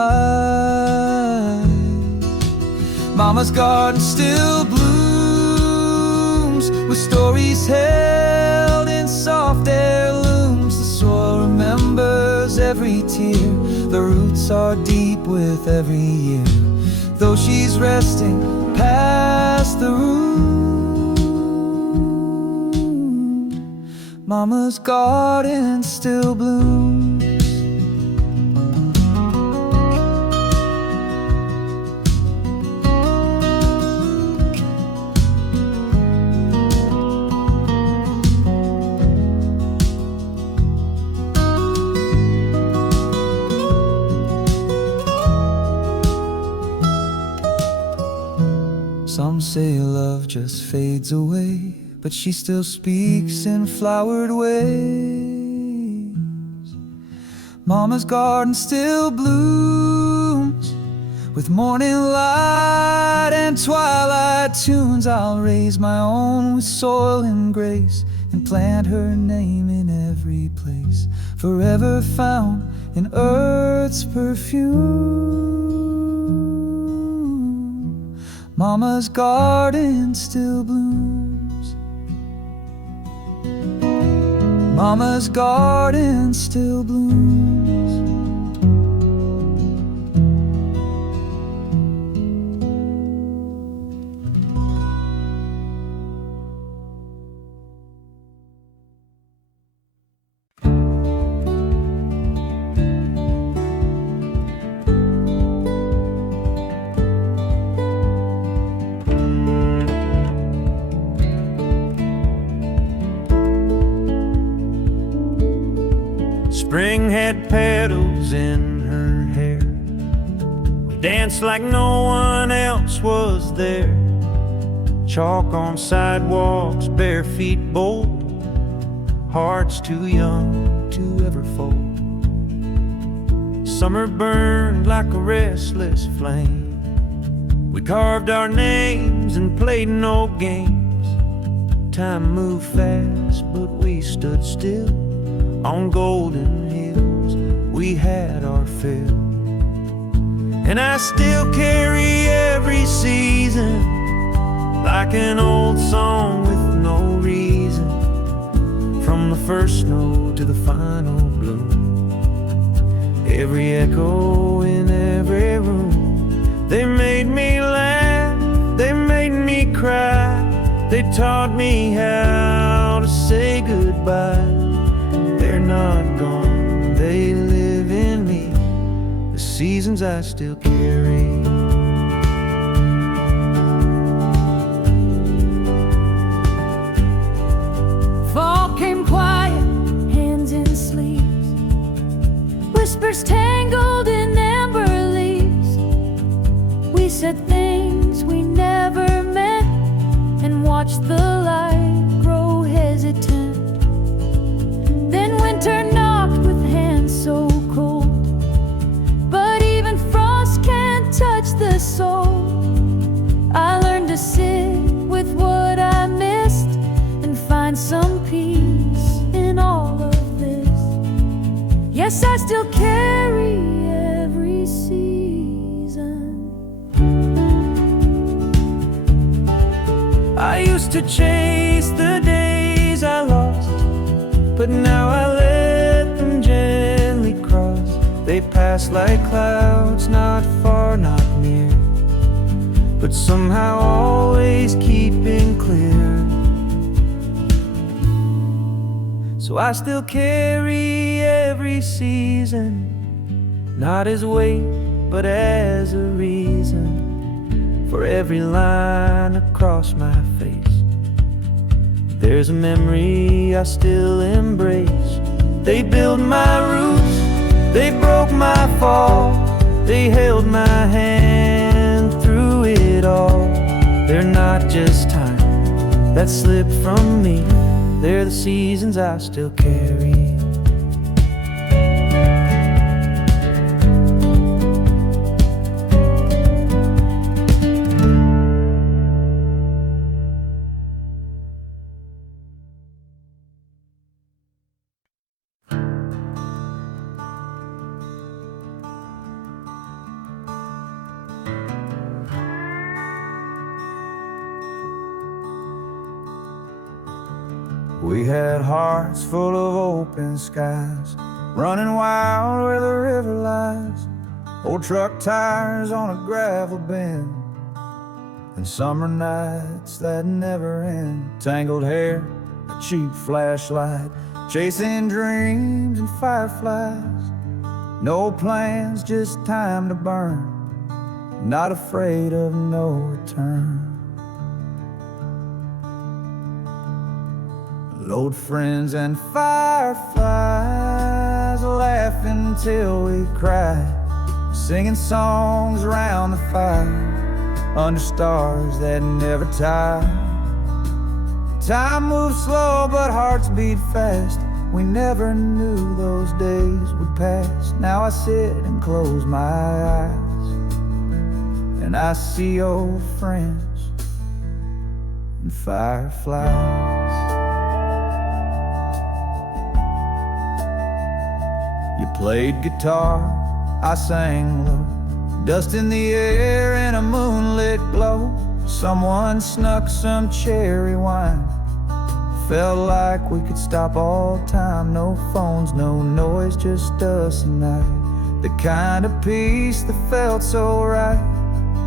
Mama's garden still blooms, with stories held in soft heirlooms. The soil remembers every tear, the roots are deep with every year. Though she's resting past the root, Mama's garden still blooms. Some say love just fades away, but she still speaks in flowered ways. Mama's garden still blooms, with morning light and twilight tunes. I'll raise my own with soil and grace, and plant her name in every place, forever found in earth's perfume. Mama's garden still blooms. Mama's garden still blooms. Spring had petals in her hair. We danced like no one else was there. Chalk on sidewalks, bare feet bold. hearts too young to ever fold. Summer burned like a restless flame. We carved our names and played no games. Time moved fast, but we stood still. On golden hills, we had our fill. And I still carry every season like an old song with no reason. From the first snow to the final bloom, every echo in every room. They made me laugh, they made me cry. They taught me how to say goodbye. They're not gone, they live in me, the seasons I still carry. Fall came quiet, hands in sleeves, whispers tangled in amber leaves. We said things we never meant and watched the light grow hesitant. Then winter knocked with hands so cold, but even frost can't touch the soul. I learned to sit with what I missed and find some peace in all of this. Yes, I still carry every season. I used to chase the days I lost, but now I let them gently cross. They pass like clouds, not far, not near, but somehow always keeping clear. So I still carry every season, not as weight, but as a reason. For every line across my face, there's a memory I still embrace. They built my roots, they broke my fall, they held my hand through it all. They're not just time that slipped from me, they're the seasons I still carry. We had hearts full of open skies, running wild where the river lies. Old truck tires on a gravel bend, and summer nights that never end. Tangled hair, a cheap flashlight, chasing dreams and fireflies. No plans, just time to burn, not afraid of no return. Old friends and fireflies, laughing till we cried, singing songs around the fire, under stars that never tire. Time moves slow, but hearts beat fast. We never knew those days would pass. Now I sit and close my eyes, and I see old friends and fireflies. You played guitar, I sang low, dust in the air in a moonlit glow. Someone snuck some cherry wine, felt like we could stop all time. No phones, no noise, just us and I. The kind of peace that felt so right.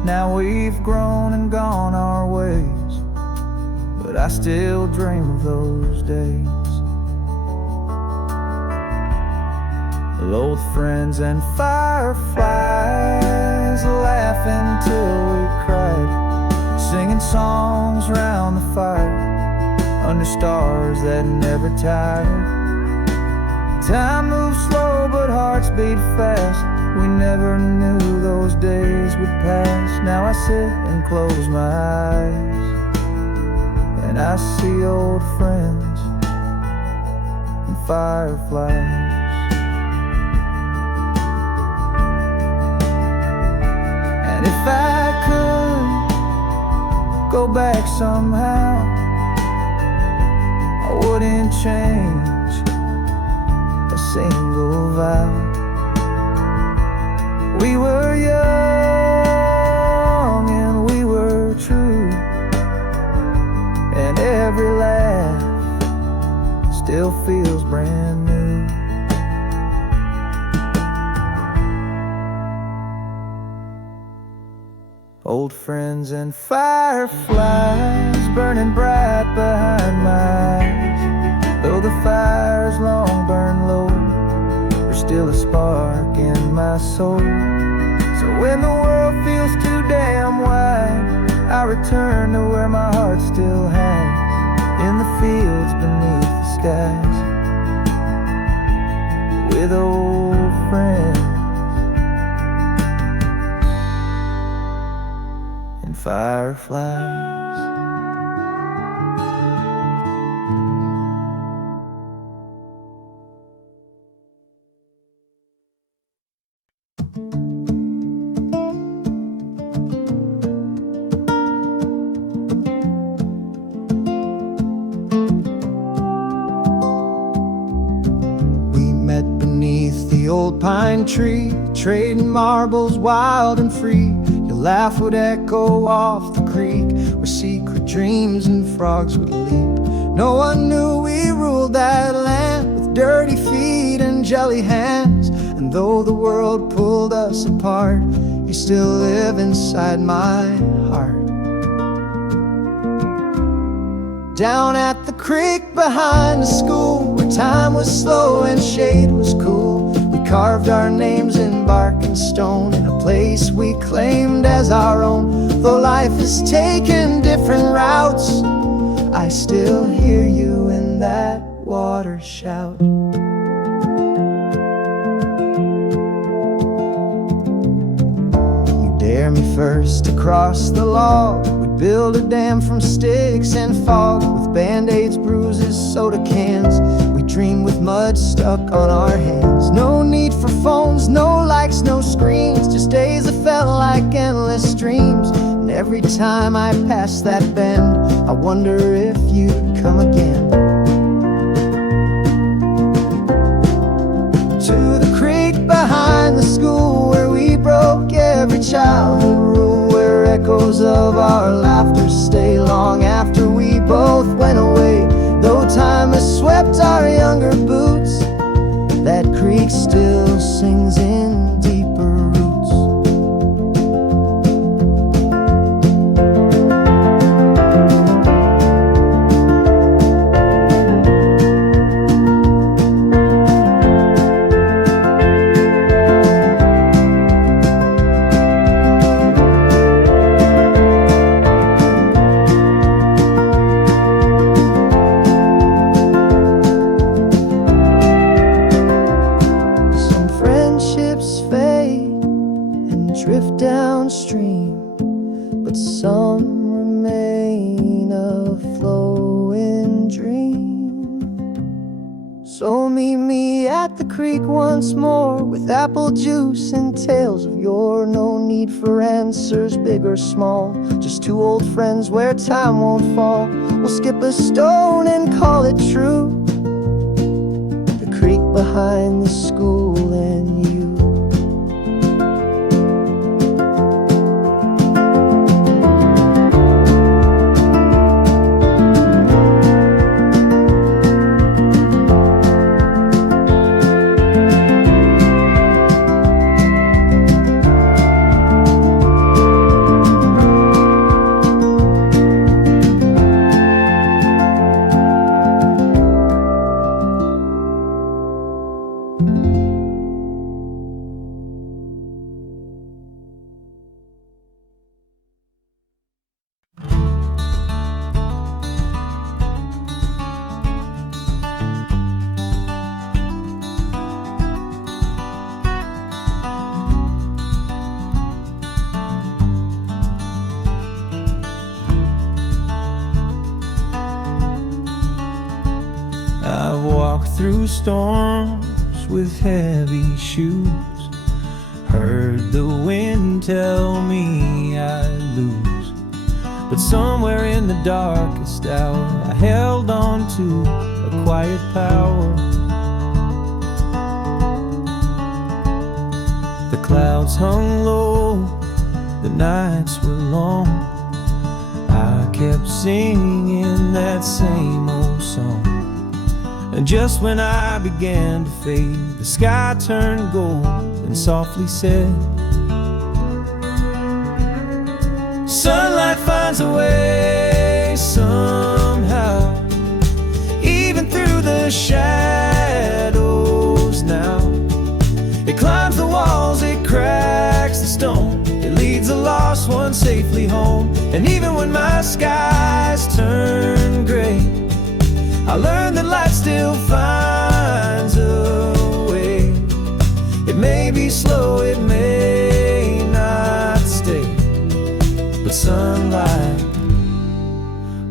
Now we've grown and gone our ways, but I still dream of those days. Old friends and fireflies, laughing till we cried, singing songs round the fire, under stars that never tired. Time moves slow, but hearts beat fast. We never knew those days would pass. Now I sit and close my eyes, and I see old friends fireflies. And if I could go back somehow, I wouldn't change a single vow. We were young and we were true, and every laugh still feels brand new. Old friends and fireflies burning bright behind my eyes. Though the fire's long burned low, there's still a spark in my soul. So when the world feels too damn wide, I return to where my heart still hangs, in the fields beneath the skies, with old friends and fireflies. Old pine tree, trading marbles wild and free. Your laugh would echo off the creek, where secret dreams and frogs would leap. No one knew we ruled that land with dirty feet and jelly hands. And though the world pulled us apart, you still live inside my heart. Down at the creek behind the school, where time was slow and shade was cool, carved our names in bark and stone, in a place we claimed as our own. Though life has taken different routes, I still hear you in that water shout. You dare me first to cross the log. We'd build a dam from sticks and fog, with band-aids, bruises, soda cans. Dream with mud stuck on our hands. No need for phones, no likes, no screens, just days that felt like endless streams. And every time I pass that bend, I wonder if you'd come again. To the creek behind the school, where we broke every childhood rule, where echoes of our laughter stay long after we both went away. Though time has swept our younger boots, that creek still sings in deeper roots. Drift downstream, but some remain a flowing dream. So meet me at the creek once more, with apple juice and tales of yore. No need for answers, big or small, just two old friends where time won't fall. We'll skip a stone and call it true, the creek behind the school and you. walk through storms with heavy shoes. Heard the wind tell me I'd lose, but somewhere in the darkest hour I held on to a quiet power. The clouds hung low, the nights were long. I kept singing that same old song, and just when I began to fade, the sky turned gold and softly said, sunlight finds a way somehow, even through the shadows now. It climbs the walls, it cracks the stone, it leads the lost one safely home. And even when my skies turn gray, I learned that light still finds a way. It may be slow, it may not stay, but sunlight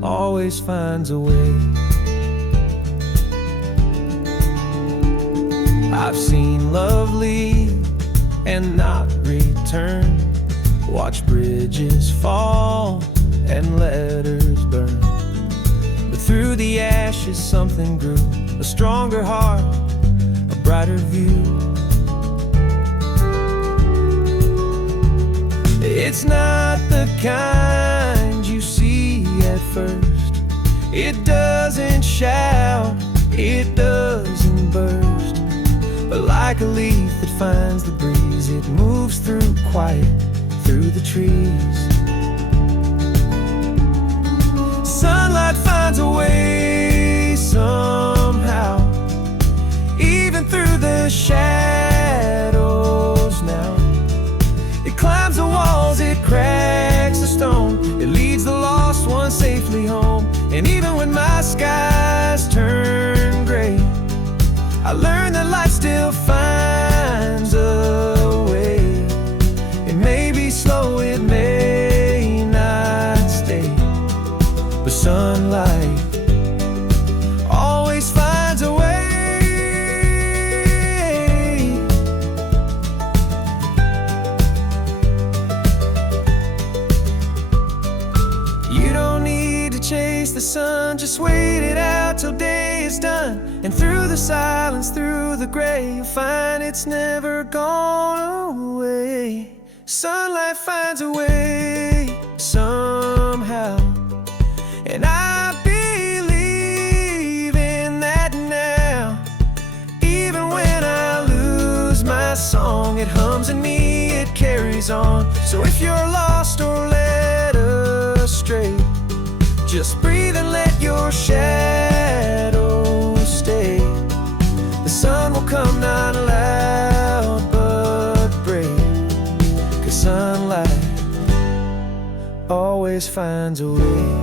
always finds a way. I've seen love leave and not return, watch bridges fall and letters burn. But through the ashes something grew, a stronger heart, a brighter view. It's not the kind you see at first. It doesn't shout, it doesn't burst, but like a leaf that finds the breeze, it moves through quiet, through the trees. Sunlight finds a way somehow, even through the shadows now. It climbs the walls, it cracks the stone, it leads the lost one safely home. And even when my skies turn gray, I learned that light still finds a way. It may be slow, it may not stay, but sunlight always finds a way. You don't need to chase the sun, just wait it out till day is done. And through the silence, through the gray, you'll find it's never gone away. Sunlight finds a way somehow, and I believe in that now. Even when I lose my song, it hums in me, it carries on. So if you're lost or led astray, just breathe and let your shadow stay. The sun will come not loud but brave, 'cause sunlight always finds a way.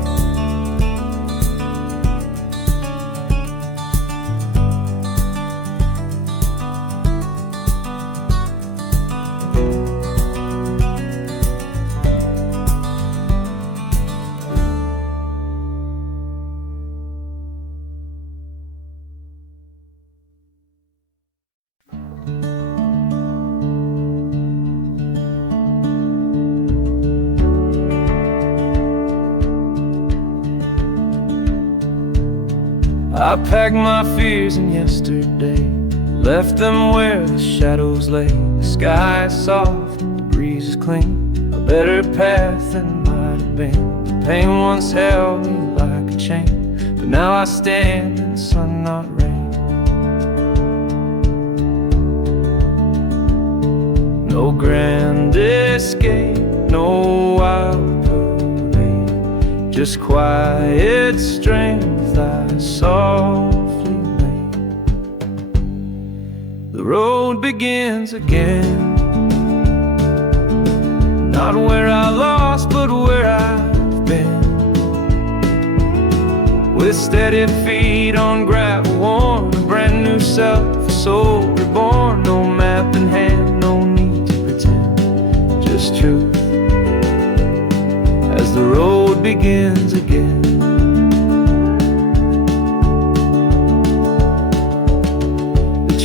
I packed my fears in yesterday, left them where the shadows lay. The sky is soft, the breeze is clean, a better path than might have been. The pain once held me like a chain, but now I stand in sun, not rain. No grand escape, no wild parade, just quiet strength I softly made. The road begins again, not where I lost, but where I've been. With steady feet on gravel worn, a brand new self, a soul reborn. No map in hand, no need to pretend, just truth as the road begins again.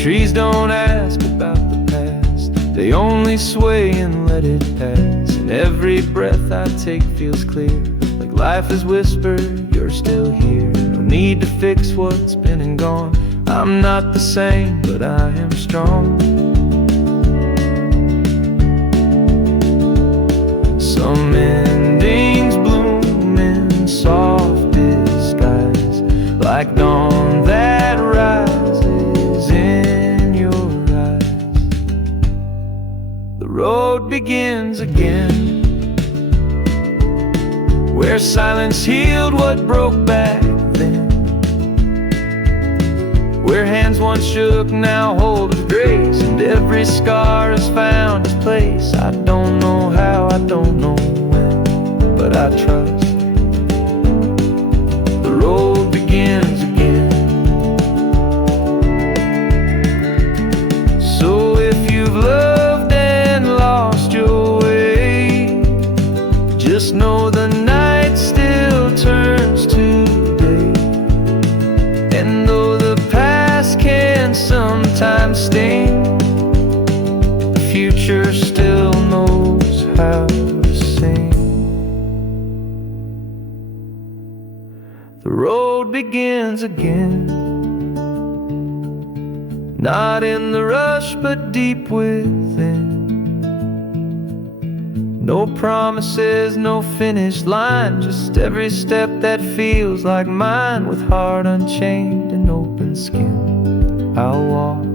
trees don't ask about the past, they only sway and let it pass. And every breath I take feels clear, like life is whispered, you're still here. No need to fix what's been and gone. I'm not the same, but I am strong. Some endings bloom in soft disguise, like dawn that rises in your eyes. The road begins again, where silence healed what broke back then, where hands once shook now hold with grace, and every scar has found its place. I don't know how, I don't know when, but I trust the road begins again. So if you've loved and lost your way, just know the night still turns to day. And though the past can sometimes sting, the future still knows how to sing. The road begins again, not in the rush but deep within. No promises, no finish line, just every step that feels like mine. With heart unchained and open skin, I'll walk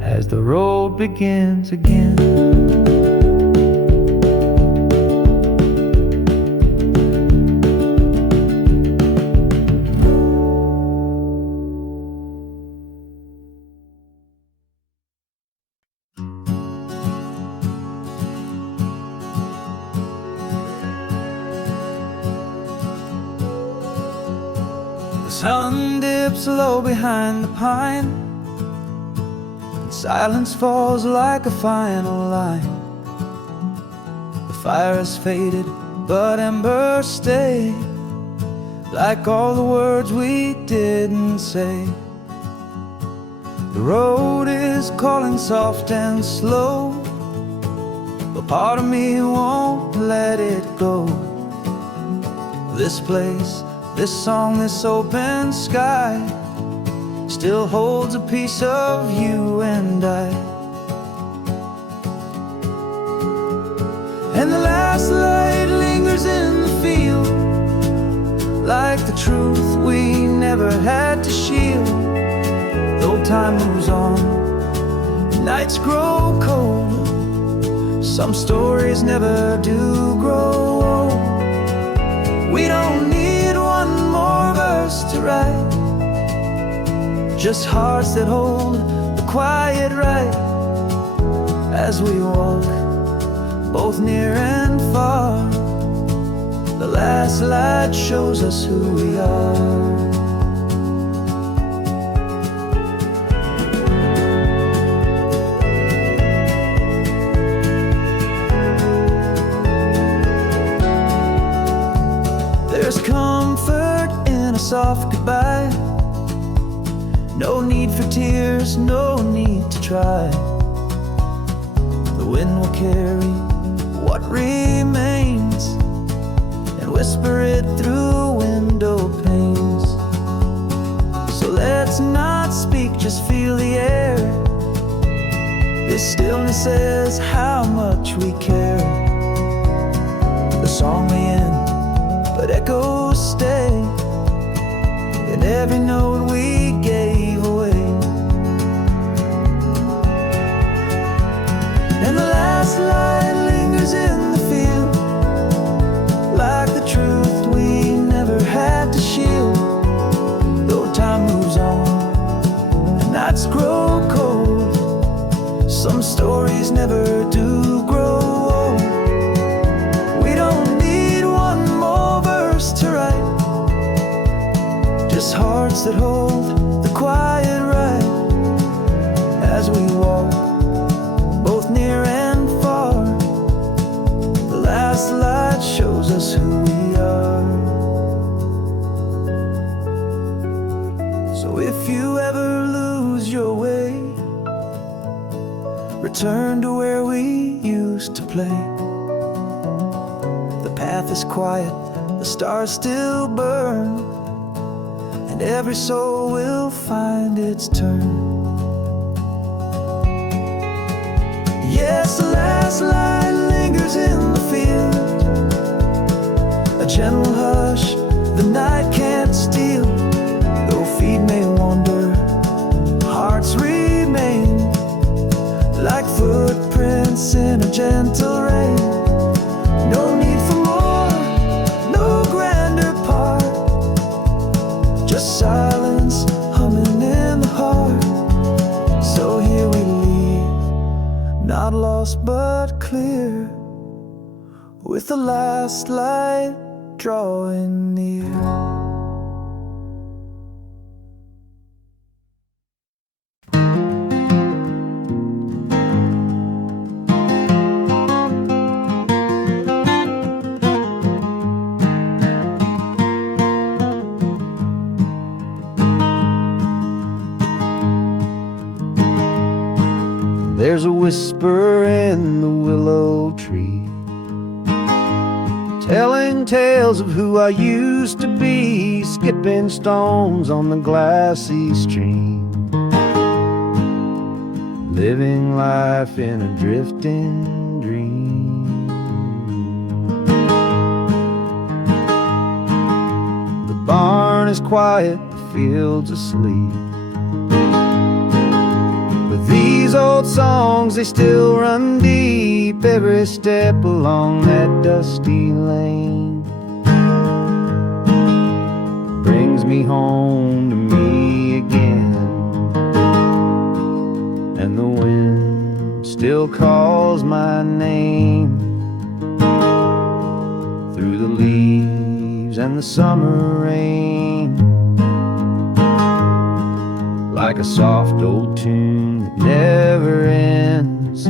as the road begins again. The sun dips low behind the pine, and silence falls like a final line. The fire has faded, but embers stay, like all the words we didn't say. The road is calling soft and slow, but part of me won't let it go. This place, this song, this open sky still holds a piece of you and I. And the last light lingers in the field, like the truth we never had to shield. Though time moves on, nights grow cold, some stories never do grow old. We don't need one more verse to write, just hearts that hold the quiet right. As we walk, both near and far, the last light shows us who we are. There's comfort in a soft goodbye, no need for tears, no need to try. The wind will carry what remains and whisper it through window panes. So let's not speak, just feel the air. This stillness says how much we care. The song may end, but echoes stay in every note we gave away. And the last light lingers in the field, like the truth we never had to shield. Though time moves on and nights grow cold, some stories never do grow old. We don't need one more verse to write, just hearts that hold the quiet right. As we walk, both near and far, the last light shows us who we are. So if you ever lose return to where we used to play. The path is quiet, the stars still burn, and every soul will find its turn. Yes, the last light lingers in the field, a gentle hush the night can't steal. Though feet may wander, hearts remain, like footprints in a gentle rain. No need for more, no grander part, just silence humming in the heart. So here we leave, not lost but clear, with the last light drawing near. There's a whisper in the willow tree, telling tales of who I used to be, skipping stones on the glassy stream, living life in a drifting dream. The barn is quiet, the field's asleep, these old songs, they still run deep, every step along that dusty lane brings me home to me again. And the wind still calls my name through the leaves and the summer rain, like a soft old tune that never ends,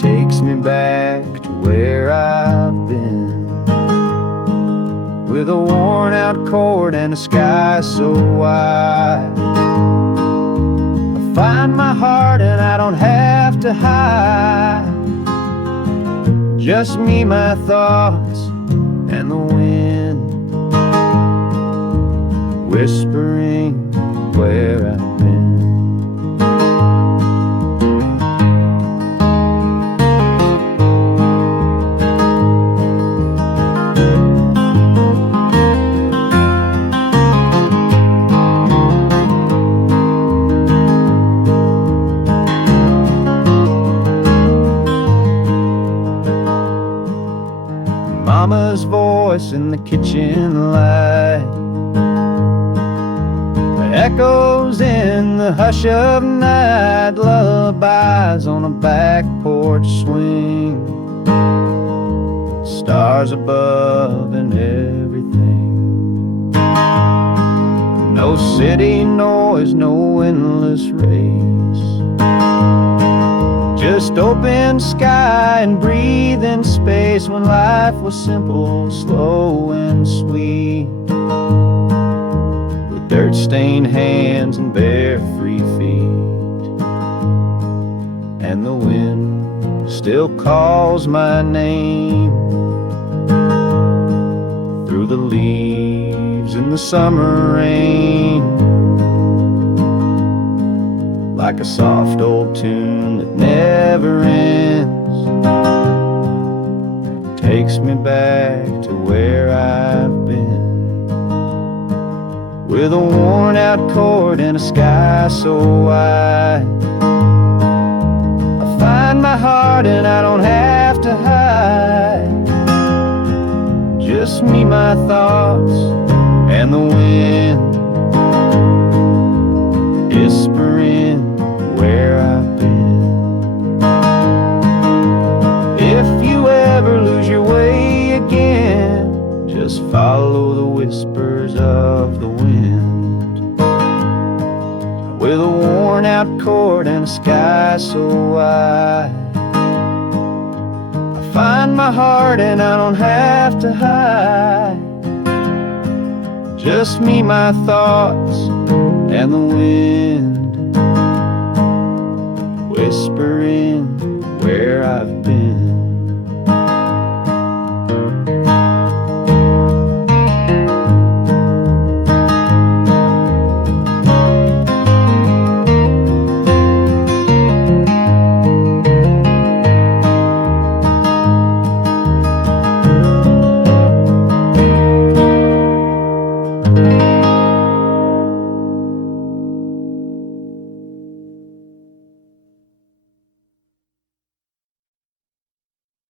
takes me back to where I've been, with a worn out chord and a sky so wide. I find my heart and I don't have to hide, just me, my thoughts, and the wind whispering where I've been. Mama's voice in the kitchen light echoes in the hush of night, lullabies on a back porch swing, stars above and everything. No city noise, no endless race, just open sky and breathing space, when life was simple, slow and sweet, dirt-stained hands and bare free feet. And the wind still calls my name through the leaves in the summer rain, like a soft old tune that never ends, takes me back to where I've been, with a worn out chord and a sky so wide. I find my heart and I don't have to hide, just me, my thoughts, and the wind whispering where I've been. If you ever lose your way again, just follow the whispers of the wind, with a worn out chord and a sky so wide. I find my heart and I don't have to hide, just me, my thoughts, and the wind whispering where I've been.